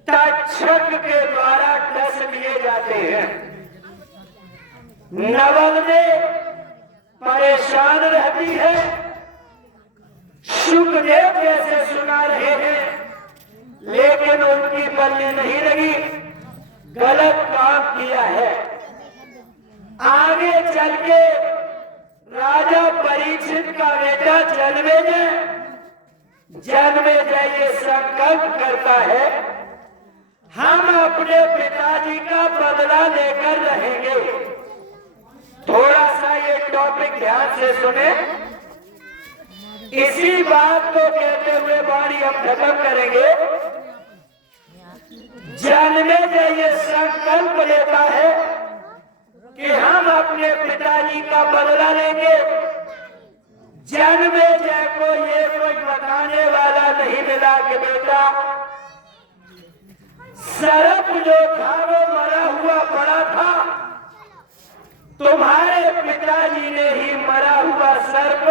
तक्षक के द्वारा डस लिए जाते हैं। नवल परेशान रहती है। सुखदेव जैसे सुना रहे हैं लेकिन उनकी बल्ली नहीं लगी, गलत काम किया है। आगे चल के राजा परीक्षित का बेटा जन्मेजय ये संकल्प करता है हम अपने पिताजी का बदला लेकर रहेंगे। थोड़ा सा ये टॉपिक ध्यान से सुने। इसी बात को कहते हुए वाणी हम खत्म करेंगे। जन्मेजय ये संकल्प लेता है कि हम अपने पिताजी का बदला लेंगे। जन्मेजय को ये कोई बताने वाला नहीं मिला कि बेटा सर्प जो था वो मरा हुआ पड़ा था, तुम्हारे पिताजी ने ही मरा हुआ सर्प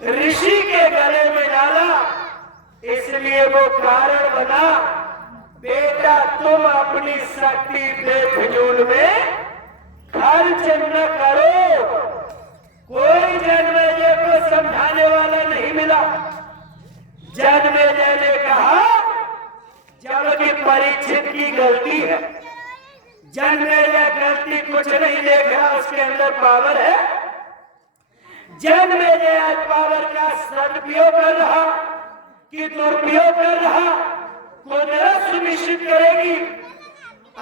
ऋषि के गले में डाला, इसलिए वो कारण बना। बेटा तुम अपनी शक्ति पे फिजूल में खर्च न करो। कोई जन्मेजय को समझाने वाला नहीं मिला। जन्मेजय ने कहा जबकि परीक्षित की गलती है। जन्मेजय गलती कुछ नहीं देख रहा, उसके अंदर पावर है। जन्मेजय आज पावर का सदुपयोग कर रहा कि दुरुपयोग कर रहा, कुदरत सुनिश्चित करेगी।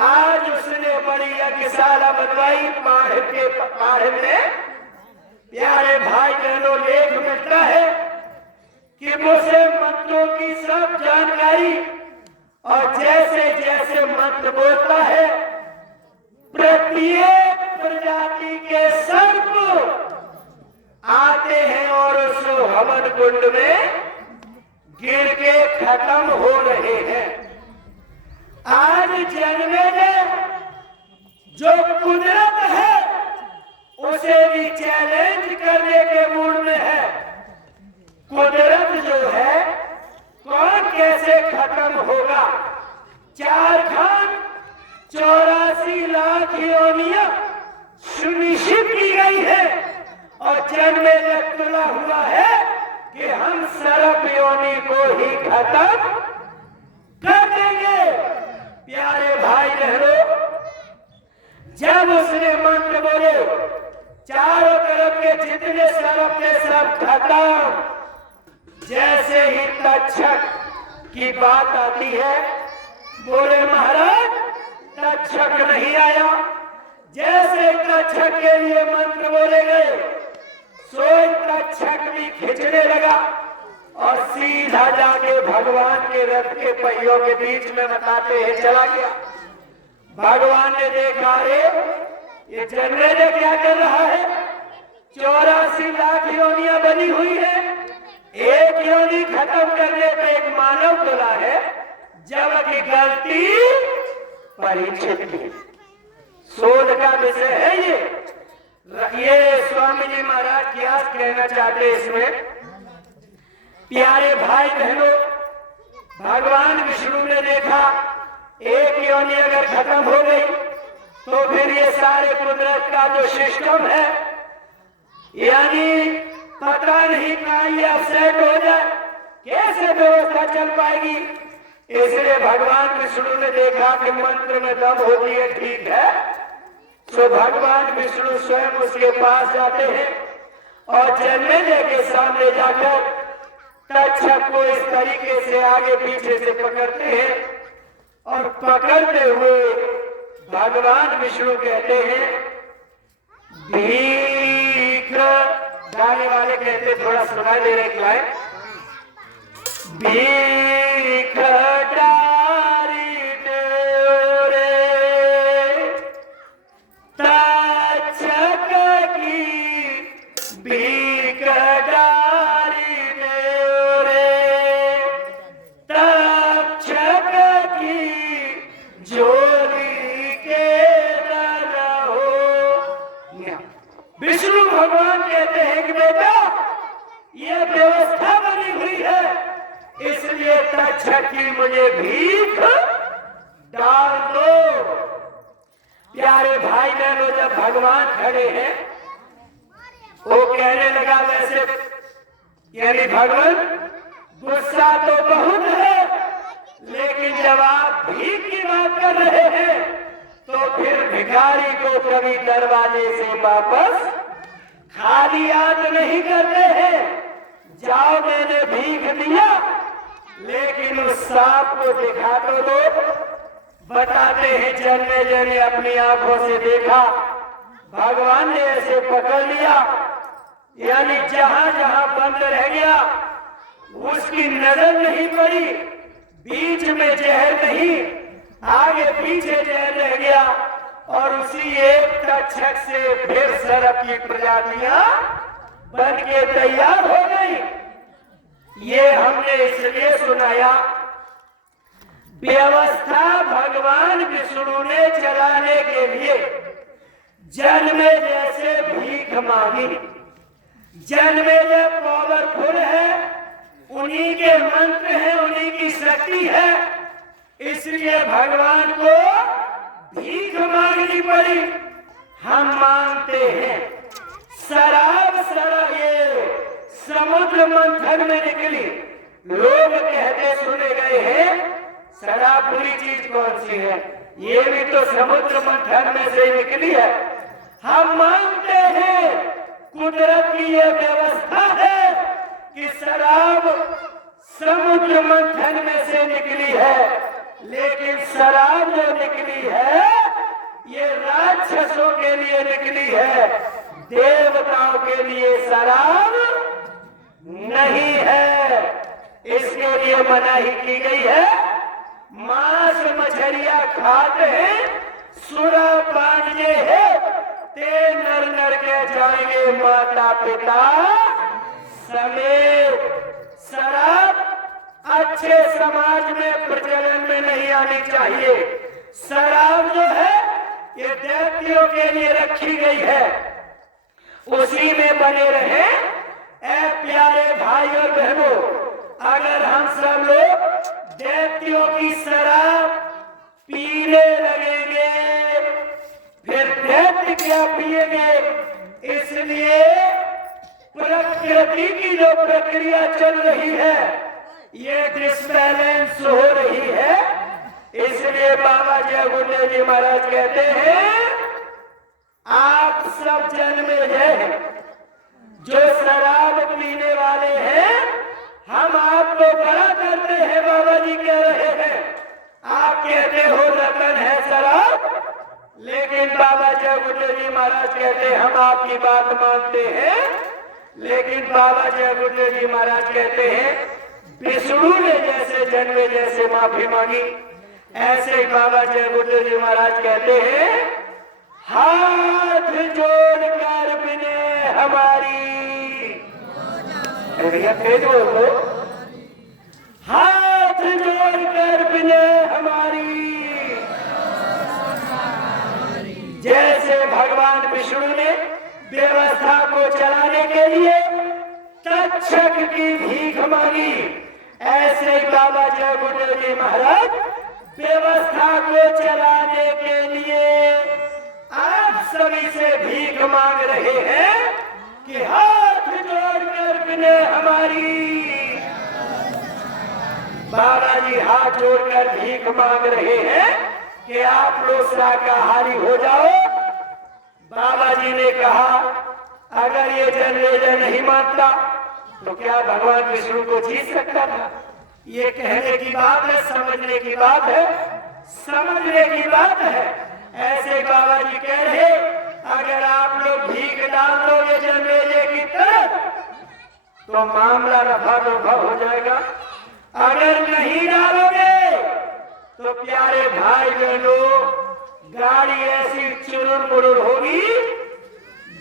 आज उसने बड़ी यज्ञशाला बनवाई पाढ़ में। प्यारे भाई बहनों, लेख मिलता है कि मुझसे मंत्रों की सब जानकारी और जैसे जैसे मंत्र बोलता है प्रत्येक प्रजाति के सर्प आते हैं और उस हवन कुंड में गिर के खत्म हो रहे हैं। आज जन्मेजय जो कुदरत है उसे भी चैलेंज करने के मूड में है। कुदरत जो है कौन कैसे खत्म होगा? 84 लाख योनियां सुनिश्चित की गई है और जन्मेजय तुला हुआ है कि हम सर्प योनि को ही खत्म कर देंगे। प्यारे भाई बहनों, जब उसने मंत्र बोले चारों तरफ के जितने सर्प थे सब खत्म। जैसे ही तक्षक की बात आती है, बोले महाराज तक्षक नहीं आया। जैसे तक्षक के लिए मंत्र बोले गए, सोई तक्षक भी खिंचने लगा और सीधा जाके भगवान के रथ के पहियों के बीच में बताते हैं चला गया। भगवान ने देखा, रे ये जन्मेजय क्या कर रहा है? 84 लाख योनियां बनी हुई है, एक योनि खत्म करने पे एक मानव तुला है, जबकि गलती परीक्षित की। शोध का विषय है ये स्वामी जी महाराज क्या कहना चाहते इसमें? प्यारे भाई बहनों, भगवान विष्णु ने देखा एक योनि अगर खत्म हो गई तो फिर ये सारे कुदरत का जो सिस्टम है, यानी पता नहीं कहाँ ये अपसेट हो जाए, कैसे व्यवस्था चल पाएगी। इसलिए भगवान विष्णु ने देखा कि मंत्र में दम होती है, ठीक है, तो भगवान विष्णु स्वयं उसके पास जाते हैं और जन्मेजय के सामने जाकर तक्षक को इस तरीके से आगे पीछे से पकड़ते हैं और पकड़ते हुए भगवान विष्णु कहते हैं, भीख गाने वाले कहते, थोड़ा सुनाई दे रहे क्या है? भीख डारी दो रे तक्षक की, भीख डारी दो रे तक्षक की, झोली के रहो। विष्णु भगवान कहते हैं कि बेटा ये व्यवस्था बनी हुई है, इसलिए तक्षक की मुझे भीख डाल दो। प्यारे भाई बहनों, जब भगवान खड़े हैं वो कहने लगा, वैसे यानी भगवान गुस्सा तो बहुत है, लेकिन जब आप भीख की बात कर रहे हैं तो फिर भिखारी को कभी दरवाजे से वापस खाली हाथ नहीं करते हैं। जाओ मैंने भीख दिया, लेकिन उस सांप को दिखा तो दो। बताते हैं जन्मेजय ने अपनी आंखों से देखा, भगवान ने ऐसे पकड़ लिया, यानी जहां जहां बंद रह गया उसकी नजर नहीं पड़ी, बीच में जहर नहीं, आगे पीछे जहर रह गया और उसी एक तक्षक से फिर सर्प की प्रजातियां बन के तैयार हो गई। ये हमने इसलिए सुनाया, व्यवस्था भगवान विष्णु ने चलाने के लिए जन्मेजय से भीख मांगी। जन्मेजय पावरफुल है, उन्हीं के मंत्र हैं, उन्हीं की शक्ति है, इसलिए भगवान को भीख मांगनी पड़ी। हम मांगते हैं शराब ये समुद्र मंथन में निकली। लोग कहते सुने गए हैं शराब बुरी चीज कौन सी है, ये भी तो समुद्र मंथन में से निकली है। हम मानते हैं कुदरत की ये व्यवस्था है कि शराब समुद्र मंथन में से निकली है, लेकिन शराब जो निकली है ये राक्षसों के लिए निकली है, देवताओं के लिए शराब नहीं है। इसके लिए मनाही की गई है। मांस मछलियां खाते हैं, सुरा पानी है, ते नर नर के जाएंगे माता पिता समेत। शराब में प्रचलन में नहीं आनी चाहिए। शराब जो है ये दैत्यों के लिए रखी गई है, उसी में बने रहे। ऐ प्यारे भाई और बहनों, अगर हम सब लोग दैत्यों की शराब पीने लगेंगे फिर दैत्य क्या पिएंगे। इसलिए प्रकृति की जो प्रक्रिया चल रही है ये डिसबैलेंस हो रही है। इसलिए बाबा जय गुरुदेव जी महाराज कहते हैं आप सब जन्मे हैं जो शराब पीने वाले हैं, हम आपको बड़ा करते हैं। बाबा जी कह रहे हैं आप कहते हो रतन है शराब, लेकिन बाबा जय गुरुदेव जी महाराज कहते हैं हम आपकी बात मानते हैं। लेकिन बाबा जय गुरुदेव जी महाराज कहते हैं विष्णु ने जैसे जन्मे जैसे माफी मांगी, ऐसे ही बाबा जय गुरुदेव जी महाराज कहते हैं हाथ जोड़कर बिने हमारी, भैया तेज बोलो, हाथ जोड़कर बिने हमारी। जैसे भगवान विष्णु ने व्यवस्था को चलाने के लिए तक्षक की भीख मांगी, ऐसे ही बाबा जय गुरुदेव जी महाराज व्यवस्था को चलाने के लिए आप सभी से भीख मांग रहे हैं कि हाथ जोड़कर बिने हमारी। बाबा जी हाथ जोड़कर भीख मांग रहे हैं कि आप लोग शाकाहारी हो जाओ। बाबा जी ने कहा अगर ये जनरेजन नहीं मानता तो क्या भगवान विष्णु को जीत सकता था। ये कहने की बात है, समझने की बात है, समझने की बात है। ऐसे बाबा जी कह रहे अगर आप लोग भीख डाल दोगे जनरेजे की तरफ तो मामला रफा दफा हो जाएगा। अगर नहीं डालोगे तो प्यारे भाई बहनों गाड़ी ऐसी चुरुर मुरुर होगी,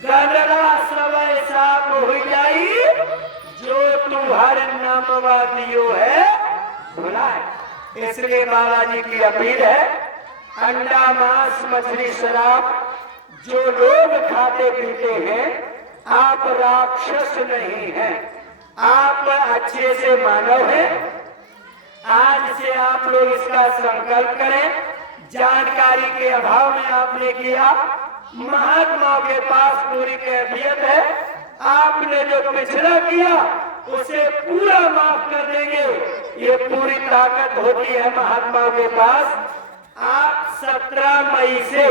गदला सवै साफ हो जाई, जो तुम्हारे नामवा दियो है भुलाए। इसलिए बाबा जी की अपील है अंडा मांस मछली शराब जो लोग खाते पीते हैं आप राक्षस नहीं हैं, आप अच्छे से मानव हैं। आज से आप लोग इसका संकल्प करें। जानकारी के अभाव में आपने किया, महात्माओं के पास पूरी कैफियत है, आपने जो पिछड़ा किया उसे पूरा माफ कर देंगे। ये पूरी ताकत होती है महात्माओं के पास। आप 17 मई से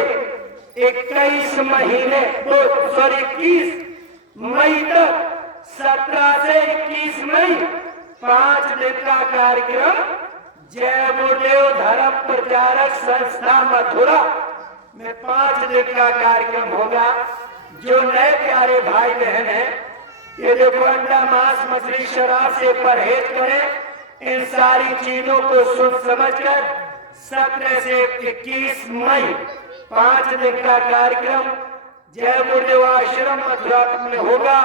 21 महीने 21 मई तक 17 से 21 मई 5 दिन का कार्यक्रम जय गुरुदेव धर्म प्रचारक संस्था मथुरा में 5 दिन का कार्यक्रम होगा। जो नए प्यारे भाई बहन हैं ये देखो अंडा मांस मछली शराब से परहेज करें। इन सारी चीजों को सुन समझकर 17 से 21 मई 5 दिन का कार्यक्रम जय गुरुदेव आश्रम मथुरा में होगा।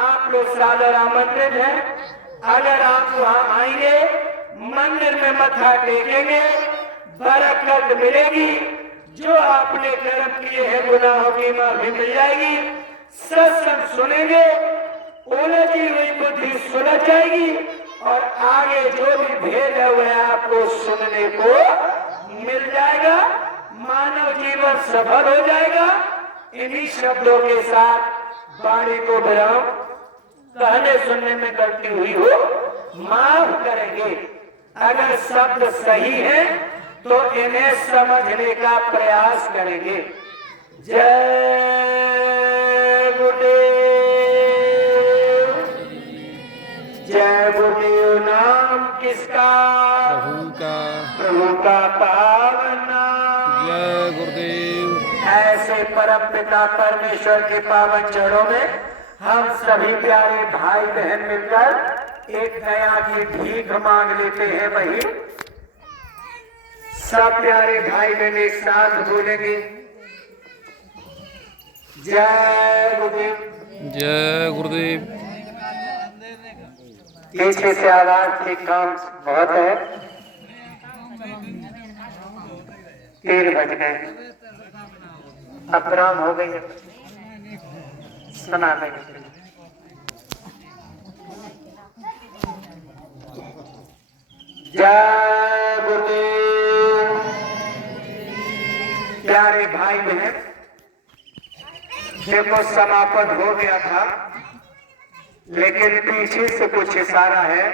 आप लोग सादर आमंत्रित हैं। अगर आप वहां आएंगे मंदिर में मत्था टेकेंगे बरकत मिलेगी। जो आपने कर्म किए हैं गुनाहों की माफी मिल जाएगी। सत्संग सुनेंगे उलझी हुई बुद्धि सुलझ जाएगी और आगे जो भी भेद है वह आपको सुनने को मिल जाएगा। मानव जीवन सफल हो जाएगा। इन्हीं शब्दों के साथ वाणी को विराम। कहने सुनने में गलती हुई हो माफ करेंगे। अगर शब्द सही है तो इन्हें समझने का प्रयास करेंगे। जय गुरुदेव, जय गुरुदेव। नाम किसका? प्रभु का पावन नाम। जय गुरुदेव। ऐसे परम पिता परमेश्वर के पावन चरणों में हम सभी प्यारे भाई बहन मिलकर एक नया की भीख मांग लेते हैं। वही सब प्यारे भाई बहन एक साथ बोलेंगे जय गुरुदेव। जय गुरुदेव। पीछे से आवाज की काम बहुत है। 3 बज गए, अपराम हो गई, सुना गई। जय गुरुदेव। प्यारे भाई बहन, देखो समापन हो गया था, लेकिन पीछे से कुछ इशारा है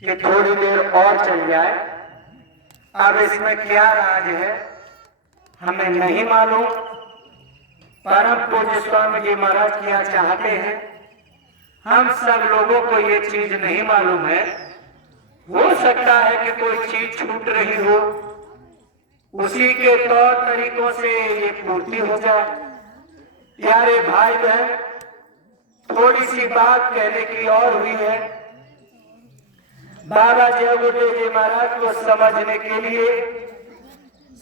कि थोड़ी देर और चल जाए। अब इसमें क्या राज है हमें नहीं मालूम। परम पूज्य स्वामी जी महाराज क्या चाहते हैं, हम सब लोगों को ये चीज नहीं मालूम है। हो सकता है कि कोई चीज छूट रही हो, उसी के तौर तरीकों से ये पूर्ति हो जाए। प्यारे भाई बहन, थोड़ी सी बात कहने की और हुई है। बाबा जय गुरुदेव जी महाराज को समझने के लिए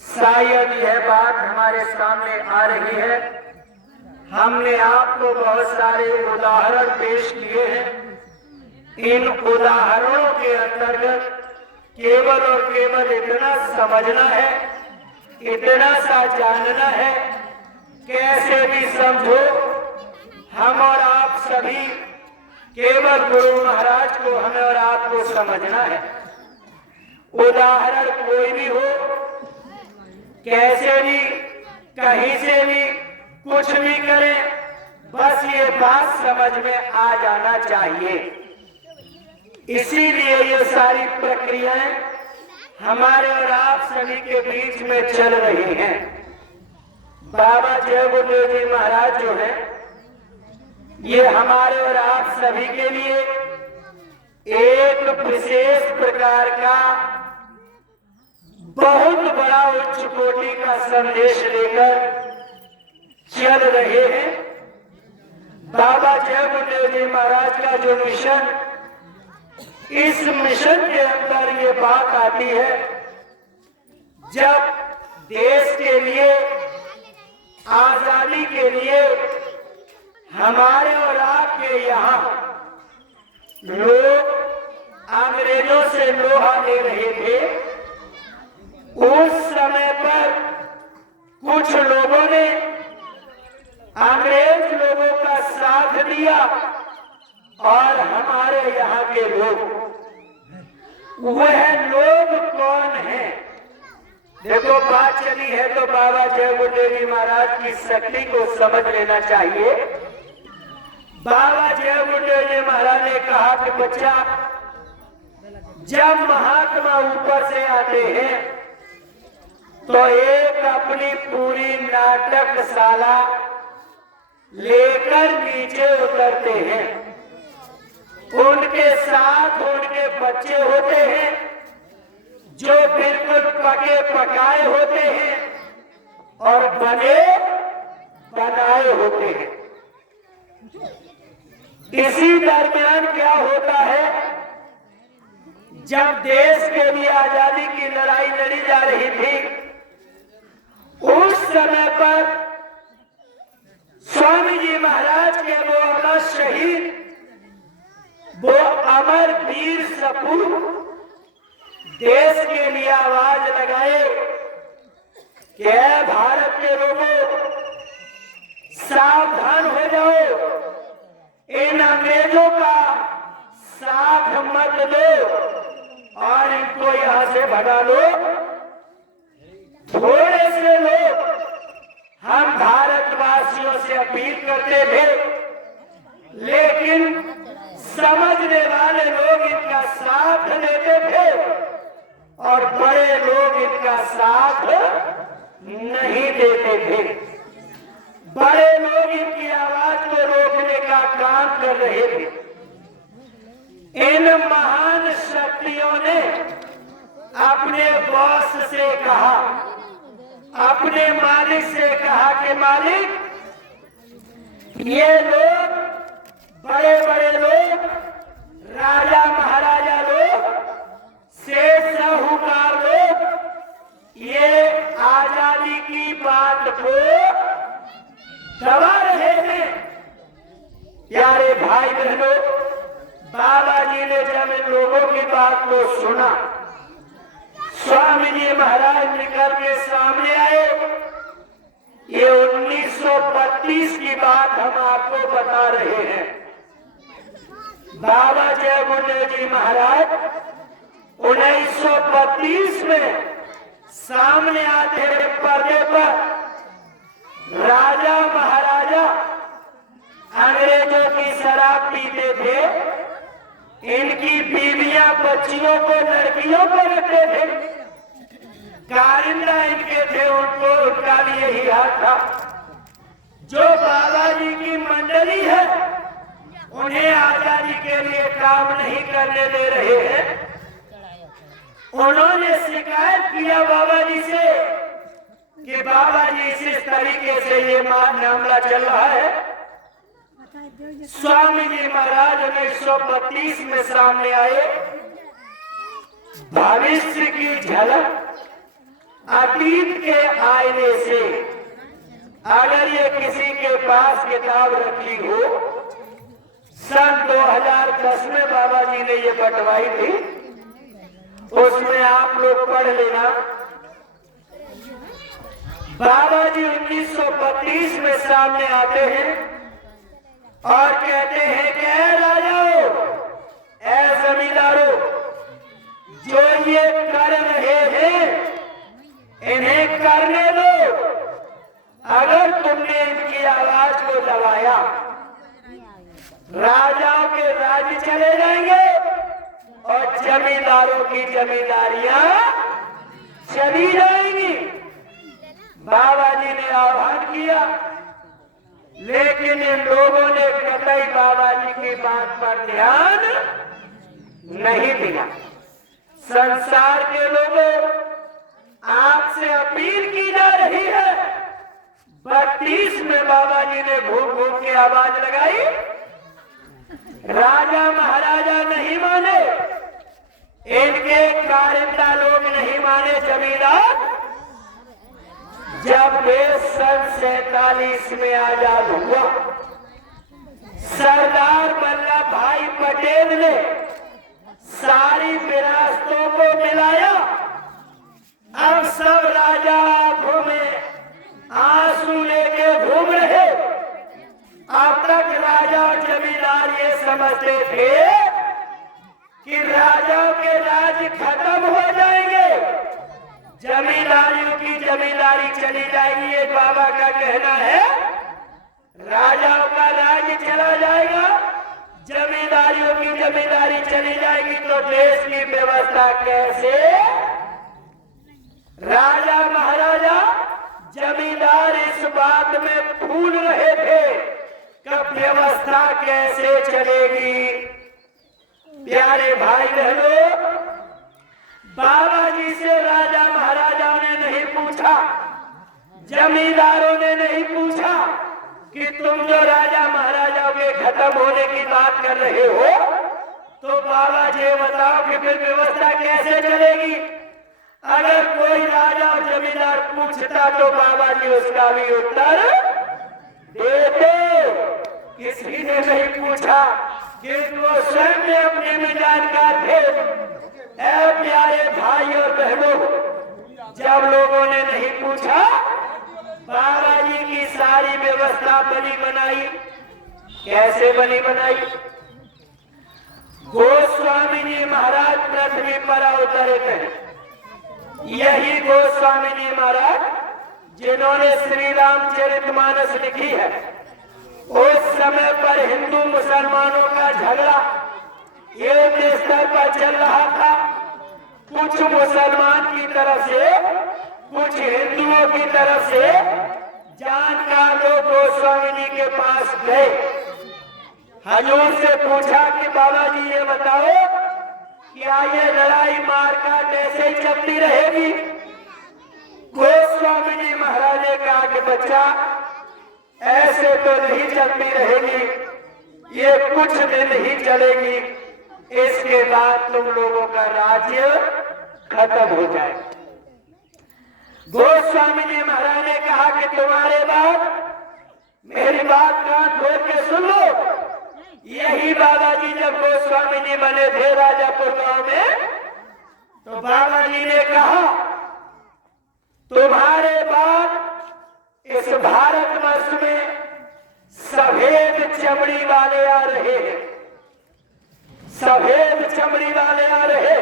शायद यह बात हमारे सामने आ रही है। हमने आपको बहुत सारे उदाहरण पेश किए हैं। इन उदाहरणों के अंतर्गत केवल और केवल इतना समझना है, इतना सा जानना है, कैसे भी समझो हम और आप सभी केवल गुरु महाराज को हमें और आपको समझना है। उदाहरण कोई भी हो, कैसे भी, कहीं से भी, कुछ भी करें, बस ये बात समझ में आ जाना चाहिए। इसीलिए ये सारी प्रक्रियाएं हमारे और आप सभी के बीच में चल रही हैं। बाबा जय गुरुदेव जी महाराज जो है, ये हमारे और आप सभी के लिए एक विशेष प्रकार का बहुत बड़ा उच्च कोटि का संदेश लेकर चल रहे हैं। बाबा जय गुरुदेव जी महाराज का जो मिशन, इस मिशन के अंदर ये बात आती है, जब देश के लिए, आजादी के लिए हमारे और आपके यहाँ लोग अंग्रेजों से लोहा ले रहे थे, उस समय पर कुछ लोगों ने अंग्रेज लोगों का साथ दिया और हमारे यहाँ के लोग, वह लोग कौन हैं? देखो बात चली है तो बाबा जय गुरुदेव जी महाराज की शक्ति को समझ लेना चाहिए। बाबा जय गुरुदेव जी महाराज ने कहा कि बच्चा, जब महात्मा ऊपर से आते हैं तो एक अपनी पूरी नाटकशाला लेकर नीचे उतरते हैं। उनके साथ उनके बच्चे होते हैं जो बिल्कुल पके पकाए होते हैं और बने बनाए होते हैं। इसी दरमियान क्या होता है, जब देश के लिए आजादी की लड़ाई लड़ी जा रही थी, उस समय पर स्वामी जी महाराज के वो अमर शहीद, वो अमर वीर सपूत देश के लिए आवाज लगाए कि ऐ भारत के लोगों, सावधान हो जाओ, इन अंग्रेजों का साथ मत दो और इनको यहां से भगा लो। थोड़े से लोग हम भारतवासियों से अपील करते थे, लेकिन समझने वाले लोग इनका साथ लेते थे और बड़े लोग इनका साथ नहीं देते थे। बड़े लोग इनकी आवाज को रोकने का काम कर रहे थे। इन महान शक्तियों ने अपने बॉस से कहा, अपने मालिक से कहा कि मालिक, ये लोग, बड़े बड़े लोग, राजा महाराजा लोग, शेष साहूकार लोग, ये आजादी की बात को दबा रहे हैं। प्यारे भाई बहनों, बाबा जी ने जब इन लोगों की बात को सुना, स्वामी जी महाराज निकल के सामने आए। ये 1932 की बात हम आपको बता रहे हैं। बाबा जय गुरुदेव जी महाराज 1932 में सामने आते हैं पर्दे पर। राजा महाराजा अंग्रेजों की शराब पीते थे, इनकी बीवियां बच्चियों को, लड़कियों को रखते थे, कारिंदा इनके थे, उनका भी यही हाल था। जो बाबा जी की मंडली है उन्हें आजादी के लिए काम नहीं करने दे रहे हैं। उन्होंने शिकायत किया बाबा जी से कि बाबा जी इस तरीके से ये मामला चल रहा है। स्वामी जी महाराज 1932 में सामने आए। भविष्य की झलक अतीत के आईने से, अगर ये किसी के पास किताब रखी हो, सन 2010 में बाबा जी ने ये बंटवाई थी, उसमें आप लोग पढ़ लेना। बाबा जी 1932 में सामने आते हैं और कहते हैं कि ऐ राजाओं, ऐ जमींदारों, जो ये कर रहे हैं इन्हें करने दो। अगर तुमने इनकी आवाज को दबाया, राजाओं के राज्य चले जाएंगे और जमींदारों की जमींदारियां चली जाएंगी। बाबा जी ने आह्वान किया, लेकिन इन लोगों ने कतई बाबा जी की बात पर ध्यान नहीं दिया। संसार के लोगों, आपसे अपील की जा रही है। 32 में बाबा जी ने घूम घूम के आवाज लगाई, राजा महाराजा नहीं माने, इनके कारिंदा लोग नहीं माने, जमींदार। जब देश सन 47 में आजाद हुआ, सरदार वल्लभ भाई पटेल ने सारी विरासतों को मिलाया। अब सब राजा आंखों में आंसू लेके घूम रहे। अब तक राजा और जमींदार ये समझते थे कि राजाओं के राज्य खत्म हो जाएंगे, जमींदारियों की जमींदारी चली जाएगी। ये बाबा का कहना है, राजाओं का राज्य चला जाएगा, जमींदारियों की जमींदारी चली जाएगी, तो देश की व्यवस्था कैसे? राजा महाराजा जमींदार इस बात में भूल रहे थे कि व्यवस्था कैसे चलेगी। प्यारे भाई बहनों, बाबा जी से राजा महाराजाओं ने नहीं पूछा, जमींदारों ने नहीं पूछा कि तुम जो राजा महाराजाओं के खत्म होने की बात कर रहे हो, तो बाबा जी बताओ कि फिर व्यवस्था कैसे चलेगी। अगर कोई राजा और जमींदार पूछता तो बाबा जी उसका भी उत्तर देते। किसी ने नहीं पूछा, किंतु वो स्वयं में अपने में जानकार थे। ऐ प्यारे भाई और बहनों, जब लोगों ने नहीं पूछा, बाबा जी की सारी व्यवस्था बनी बनाई। कैसे बनी बनाई? गोस्वामी जी महाराज पृथ्वी पर अवतरित हैं। यही गोस्वामी जी महाराज जिन्होंने श्री रामचरितमानस लिखी है। उस समय पर हिंदू मुसलमानों का झगड़ा एक स्तर पर चल रहा था। कुछ मुसलमान की तरफ से, कुछ हिंदुओं की तरफ से जानकार लोग गोस्वामी जी के पास गए। हजूर से पूछा कि बाबा जी ये बताओ, क्या ये लड़ाई मारकाट ऐसे ही चलती रहेगी? गोस्वामी जी महाराज ने कहा कि बच्चा, ऐसे तो नहीं चलती रहेगी, ये कुछ दिन ही चलेगी, इसके बाद तुम लोगों का राज्य खत्म हो जाए। गोस्वामी जी महाराज ने कहा कि तुम्हारे बाद मेरी बात कान खोल के सुन लो। यही बाबा जी जब गोस्वामी जी बने थे राजापुर गांव में, तो बाबा जी ने कहा, तुम्हारे बाद इस भारतवर्ष में सफेद चमड़ी वाले आ रहे हैं, सफेद चमड़ी वाले आ रहे।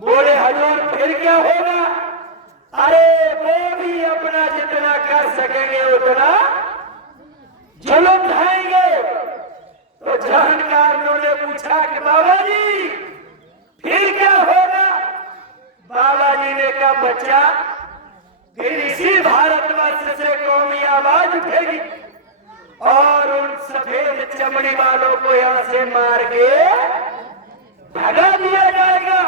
बोले हजूर फिर क्या होगा? अरे वो भी अपना जितना कर सकेंगे उतना जुल्म ढाएंगे। तो जानकारों ने पूछा कि बाबा जी फिर क्या होगा? बाबा जी ने कहा, बच्चा फिर इसी भारतवर्ष से कौमी आवाज उठेगी और उन सफेद चमड़ी वालों को यहां से मार के भगा दिया जाएगा।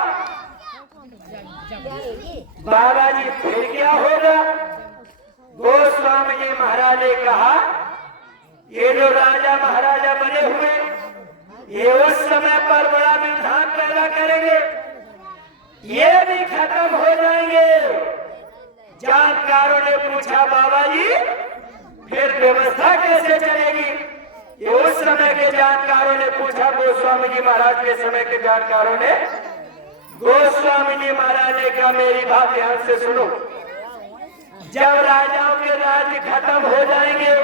बाबा जी फिर क्या होगा? गोस्वामी जी महाराज ने कहा, ये जो राजा महाराजा बने हुए ये उस समय पर बड़ा विधान पैदा करेंगे, ये भी खत्म हो जाएंगे। जानकारों ने पूछा, बाबा जी फिर व्यवस्था कैसे चलेगी? ये उस समय के जानकारों ने पूछा। गोस्वामी जी महाराज के समय के जानकारों ने, गोस्वामी जी महाराज ने कहा, मेरी बात ध्यान से सुनो। जब राजाओं के राज्य खत्म हो जाएंगे,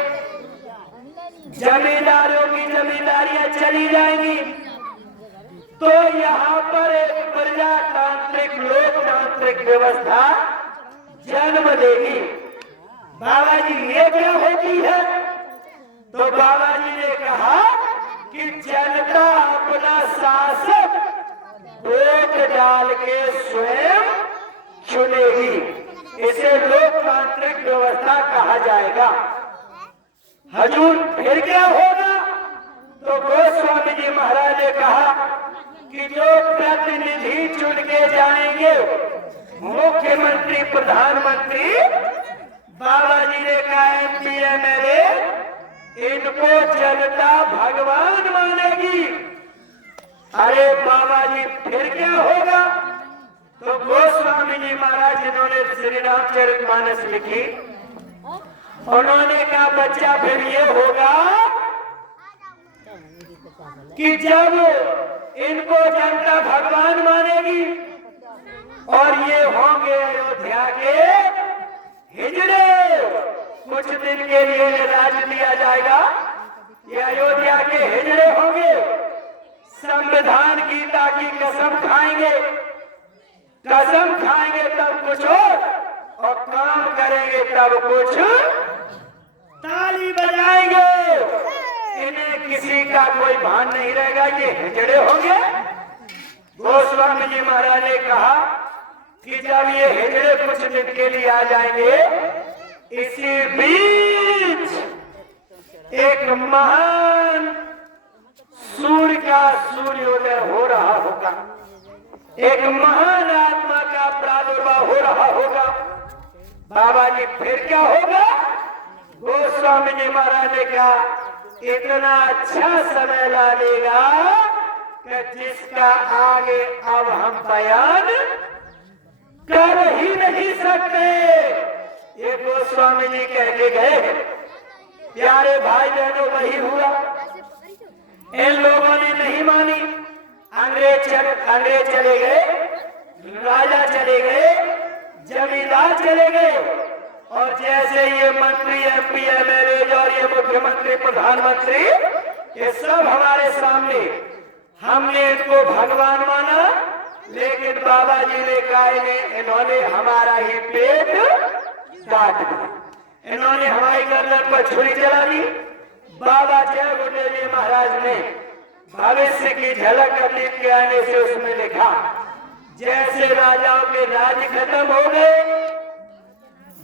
जमींदारों की जमींदारियां चली जाएंगी, तो यहाँ पर एक प्रजातांत्रिक लोकतांत्रिक व्यवस्था जन्म लेगी। बाबा जी ये क्या होती है? तो बाबा जी ने कहा कि जनता अपना शासक वोट डाल के स्वयं चुनेगी। इसे लोकतांत्रिक व्यवस्था कहा जाएगा। हजूर फिर क्या होगा? तो गोस्वामी जी महाराज ने कहा कि जो प्रतिनिधि चुन के जाएंगे, मुख्यमंत्री प्रधानमंत्री, बाबा जी ने कहा MP MLA, इनको जनता भगवान मानेगी। अरे बाबा जी फिर क्या होगा? तो गोस्वामी जी महाराज जिन्होंने श्री रामचरितमानस लिखी, उन्होंने कहा, बच्चा फिर ये होगा कि जब इनको जनता भगवान मानेगी और ये होंगे अयोध्या के हिजड़े, कुछ दिन के लिए राज्य दिया जाएगा, ये अयोध्या के हिजड़े होंगे, संविधान गीता की कसम खाएंगे, कसम खाएंगे तब कुछ और काम करेंगे तब कुछ, ताली बजाएंगे। इन्हें किसी का कोई भान नहीं रहेगा, ये हिजड़े होंगे। गोस्वामी जी महाराज ने कहा कि जब ये हिजड़े कुछ दिन के लिए आ जाएंगे, इसी बीच एक महान सूर्य का सूर्योदय हो रहा होगा, एक महान आत्मा का प्रादुर्भाव हो रहा होगा। बाबा जी फिर क्या होगा? गोस्वामी जी महाराज ने कहा, इतना अच्छा समय ला लेगा कि जिसका आगे अब हम बयान कर ही नहीं सकते। ये गोस्वामी जी कह के गए। प्यारे भाई बहनों, वही हुआ। इन लोगों ने नहीं मानी। अंग्रेज चले गए, राजा चले गए, जमींदार चले गए, और जैसे ये मंत्री MP MLA और ये मुख्यमंत्री प्रधानमंत्री, ये सब हमारे सामने, हमने इनको भगवान माना, लेकिन बाबा जी ने कहा इन्होंने हमारा ही पेट काट दिया, इन्होंने हमारी गर्दन पर छुरी चला दी। बाबा जय गुरुदेव जी महाराज ने भविष्य की झलक अतीत के आने से उसमें लिखा, जैसे राजाओं के राज खत्म हो गए,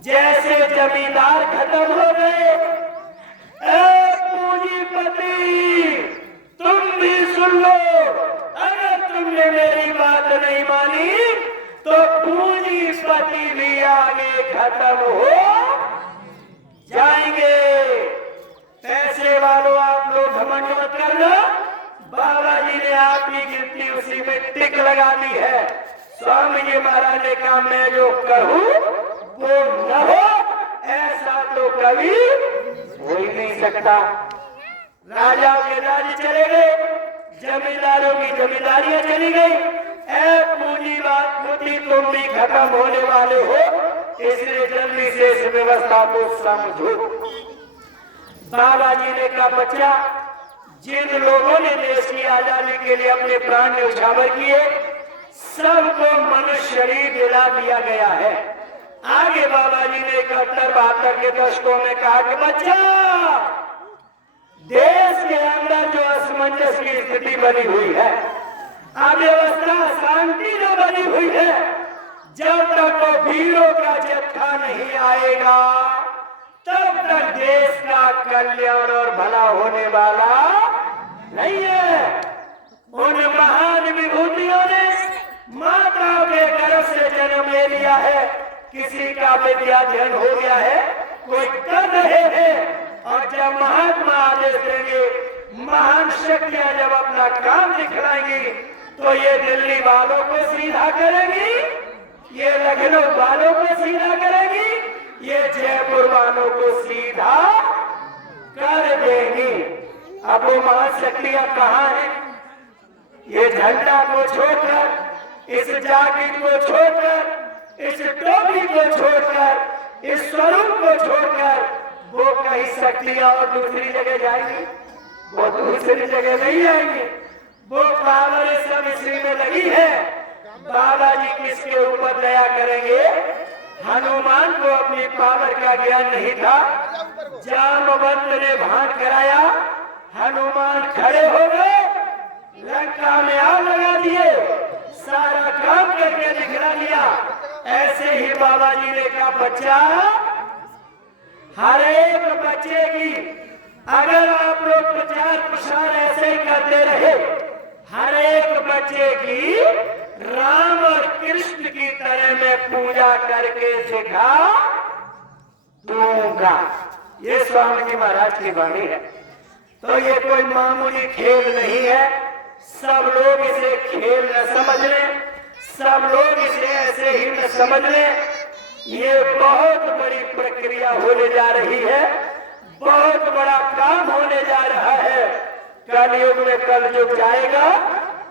जैसे जमींदार खत्म हो गए, पूंजीपति तुम भी सुन लो, अगर तुमने मेरी बात नहीं मानी तो पूंजीपति भी आगे खत्म हो जाएंगे। पैसे वालों, आप लोग घमंड मत करना, बाबा जी ने आपकी गिनती उसी में टिक लगा दी है। स्वामी जी महाराज ने कहा, मैं जो कहूं वो न हो, ऐसा तो कभी हो ही नहीं सकता। राजाओं के राज्य चले गए, जमींदारों की जमींदारियां चली गई, ऐ पूंजीवाद पूंजी तुम भी खत्म होने वाले हो, इसलिए जल्दी से इस व्यवस्था को समझो। बाबा जी ने कहा बच्चा, जिन लोगों ने देश की आजादी के लिए अपने प्राण न्यौछावर किए, सबको मनुष्य शरीर दिला दिया गया है। आगे बाबा जी ने 71-72 के दशकों में कहा कि बच्चा, देश के अंदर जो असमंजस की स्थिति बनी हुई है, अव्यवस्था शांति जो बनी हुई है, जब तक वो वीरों का जत्था नहीं आएगा, तब तक देश का कल्याण और भला होने वाला नहीं है। उन महान विभूतियों ने माताओं के गर्भ से जन्म ले लिया है, किसी का विद्याध्ययन हो गया है, कोई कर रहे हैं, और जब महात्मा आदेश देंगे, महान शक्तियां जब अपना काम दिखलाएंगी, तो ये दिल्ली वालों को सीधा करेगी, ये लखनऊ वालों को सीधा करेगी, ये जयपुर वालों को सीधा कर देंगी। अब वो महाशक्तियां कहाँ हैं? ये झंडा को छोड़कर, इस जाकिट को छोड़कर, इस टोपी को छोड़कर, इस स्वरूप को छोड़कर वो कहीं शक्तियां और दूसरी जगह जाएंगी? वो दूसरी जगह नहीं जाएंगी। वो पावर सब इसी में लगी है। बाबा जी किसके ऊपर दया करेंगे? हनुमान को अपनी पावर का ज्ञान नहीं था, जामवंत ने भान कराया, हनुमान खड़े हो गए, लंका में आग लगा दिए, सारा काम करके दिखला दिया। ऐसे ही बाबा जी ने कहा बच्चा, हर एक बच्चे की अगर आप लोग प्रचार प्रसार ऐसे ही करते रहे, हर एक बच्चे की राम और कृष्ण की तरह मैं पूजा करके सिखा दूंगा। ये स्वामी जी महाराज की वाणी है। तो ये कोई मामूली खेल नहीं है। सब लोग इसे खेल न समझ लें, सब लोग इसे ऐसे ही न समझ लें। ये बहुत बड़ी प्रक्रिया होने जा रही है, बहुत बड़ा काम होने जा रहा है। कलयुग में कलयुग जाएगा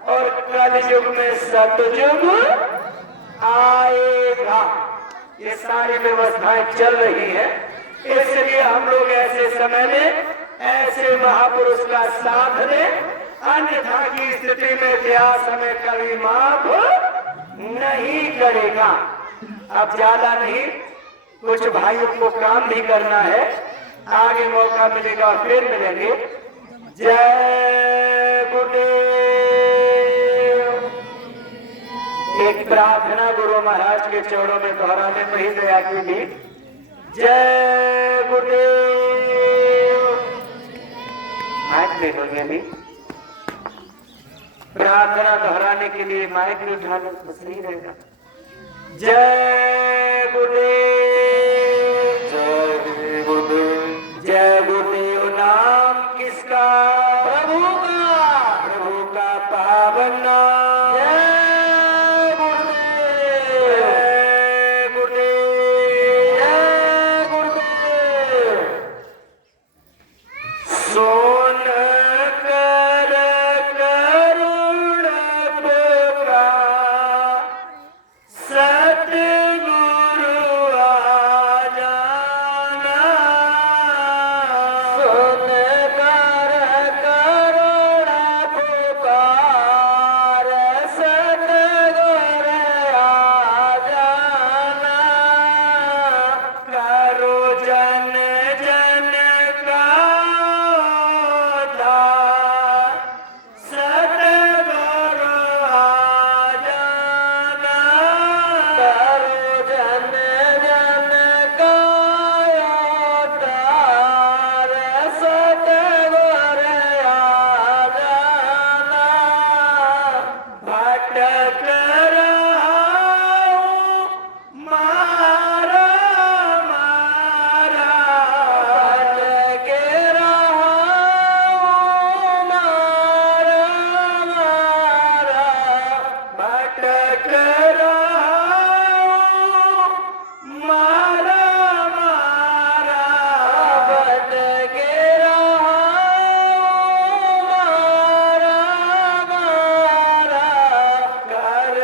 और कलयुग में सतयुग आएगा। ये सारी व्यवस्थाएं चल रही है, इसलिए हम लोग ऐसे समय में ऐसे महापुरुष का साथ दें, अन्यथा की स्थिति में इतिहास हमें कभी माफ नहीं करेगा। अब ज्यादा नहीं, कुछ भाइयों को काम भी करना है, आगे मौका मिलेगा फिर मिलेंगे। जय गुरुदेव। एक प्रार्थना गुरु महाराज के चरणों में दोहराने में ही दया की थी। जय गुरुदेव। माइक दे दोगे अभी? प्रार्थना दोहराने के लिए माइक भी उठाना सही रहेगा। जय गुरुदेव। जय गुरुदेव। जय गुरुदेव नाम किसका? प्रभु का। प्रभु का पावन नाम। जय गुरुदेव। जय गुरुदेव। जय गुरुदेव। सोन कर करुण पुकार, सतगुरु आ जाना। सोन कर करुण पुकार, सतगुरु आ जाना। करो जन जन का उद्धार, सतगुरु आ जाना। करो जन जन का उद्धार, सतगुरु आ जाना। भटक रहा हूँ मारा मारा, भटक रहा हूँ मारा मारा, भटक रहा हूँ मारा मारा, भटक रहा हूँ मारा मारा। कर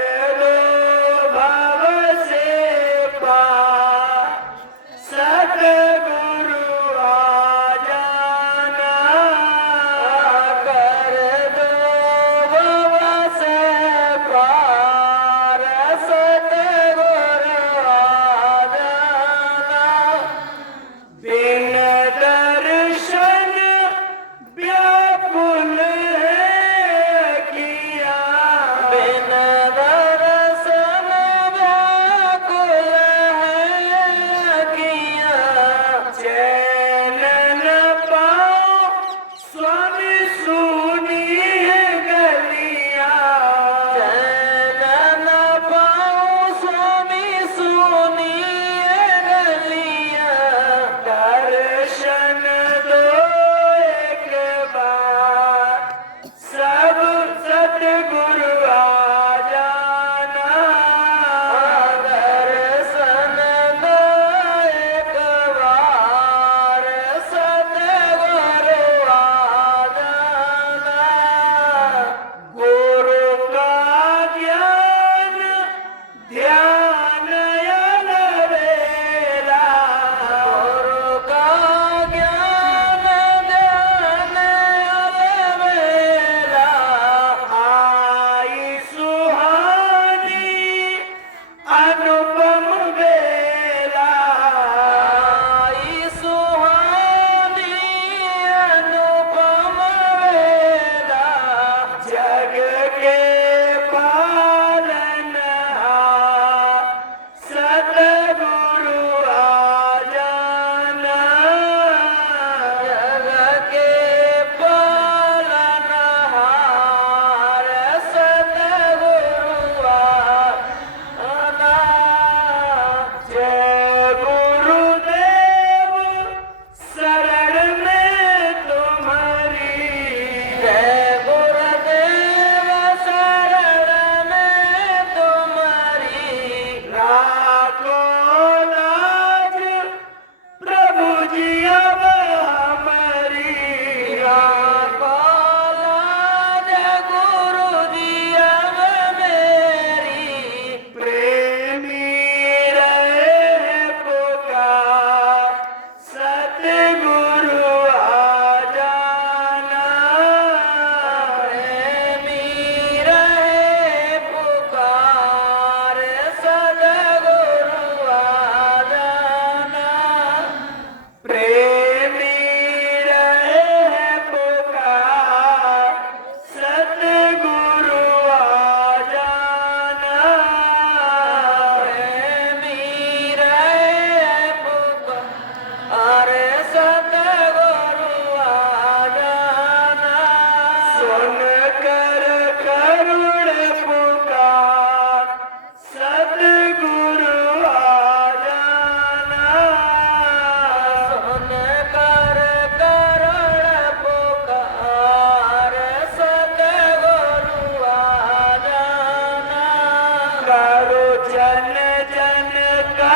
जन जन का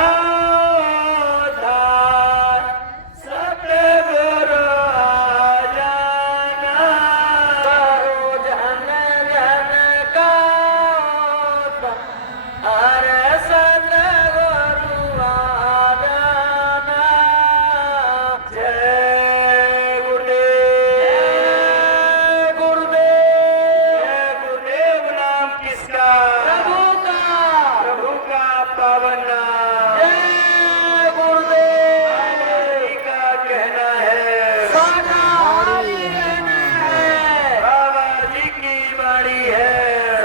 उद्धार सतगुरु आ जाना। कहो जन जन का उद्धार सतगुरु आ जाना। जय गुरुदेव, जय गुरुदेव। जय गुरुदेव नाम किसका? प्रभु का, प्रभु का पावन नाम। जय गुरुदेव। हरि का कहना है, सादा हरि कहना है। बाबा जी की वाणी है,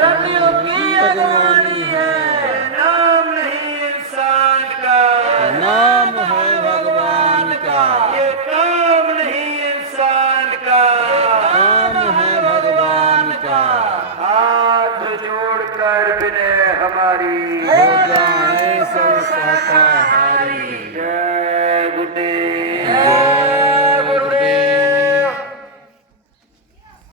सतयुग की अगवानी है। नाम नहीं इंसान का, नाम है भगवान का। ये काम नहीं इंसान का, काम है भगवान का। हाथ जोड़कर विनय हमारी हो जाए सब शाकाहारी। जय गुरुदेव। जय